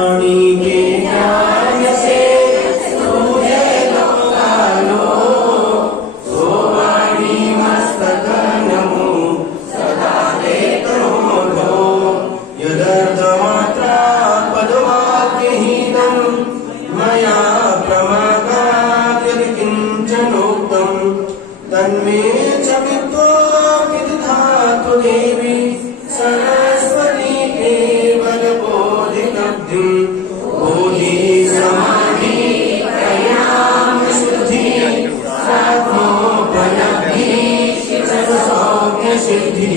वाणी के ज्ञान से तुझे लोकालो, सो वाणी मस्तक नमो सदा देतो लो। यदर्थमात्रा पदवाक्यहीनं मया प्रमादात् यत्किञ्चनोक्तं, तन्मे च विद्वो विदधातु देवी सरस्वती केवलबोधितब्धिं। बोधि समाधि प्रज्ञान शुद्धि, साधनोपलब्धि सर्वसौख्य सिद्धि।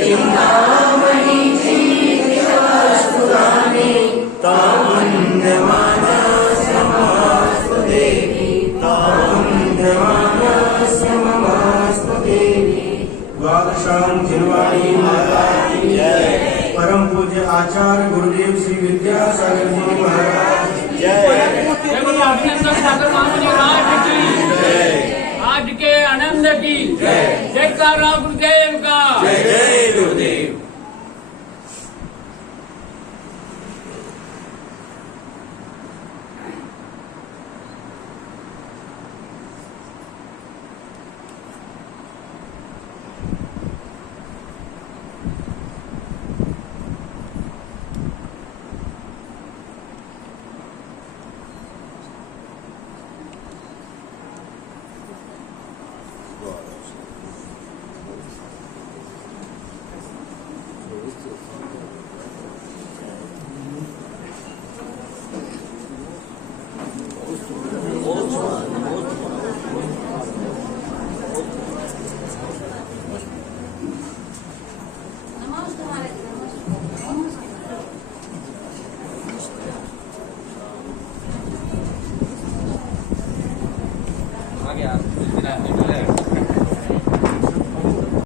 चिन्तामणि चिन्तितवस्तुराणि, तामन्यमानस्य ममास्तु देवी। तामन्यमानस्य ममास्तु देवी। द्वादशां जिनवाणी माता की जय। परम पूज्य आचार्य गुरुदेव श्री विद्यासागर जी महाराज की जय। जय बोलो अभिनंदन सागर महामुनि महाराज की जय। आज के आनंद की जय। जयकारा गुरुदेव का, जय जय गुरुदेव। आ गया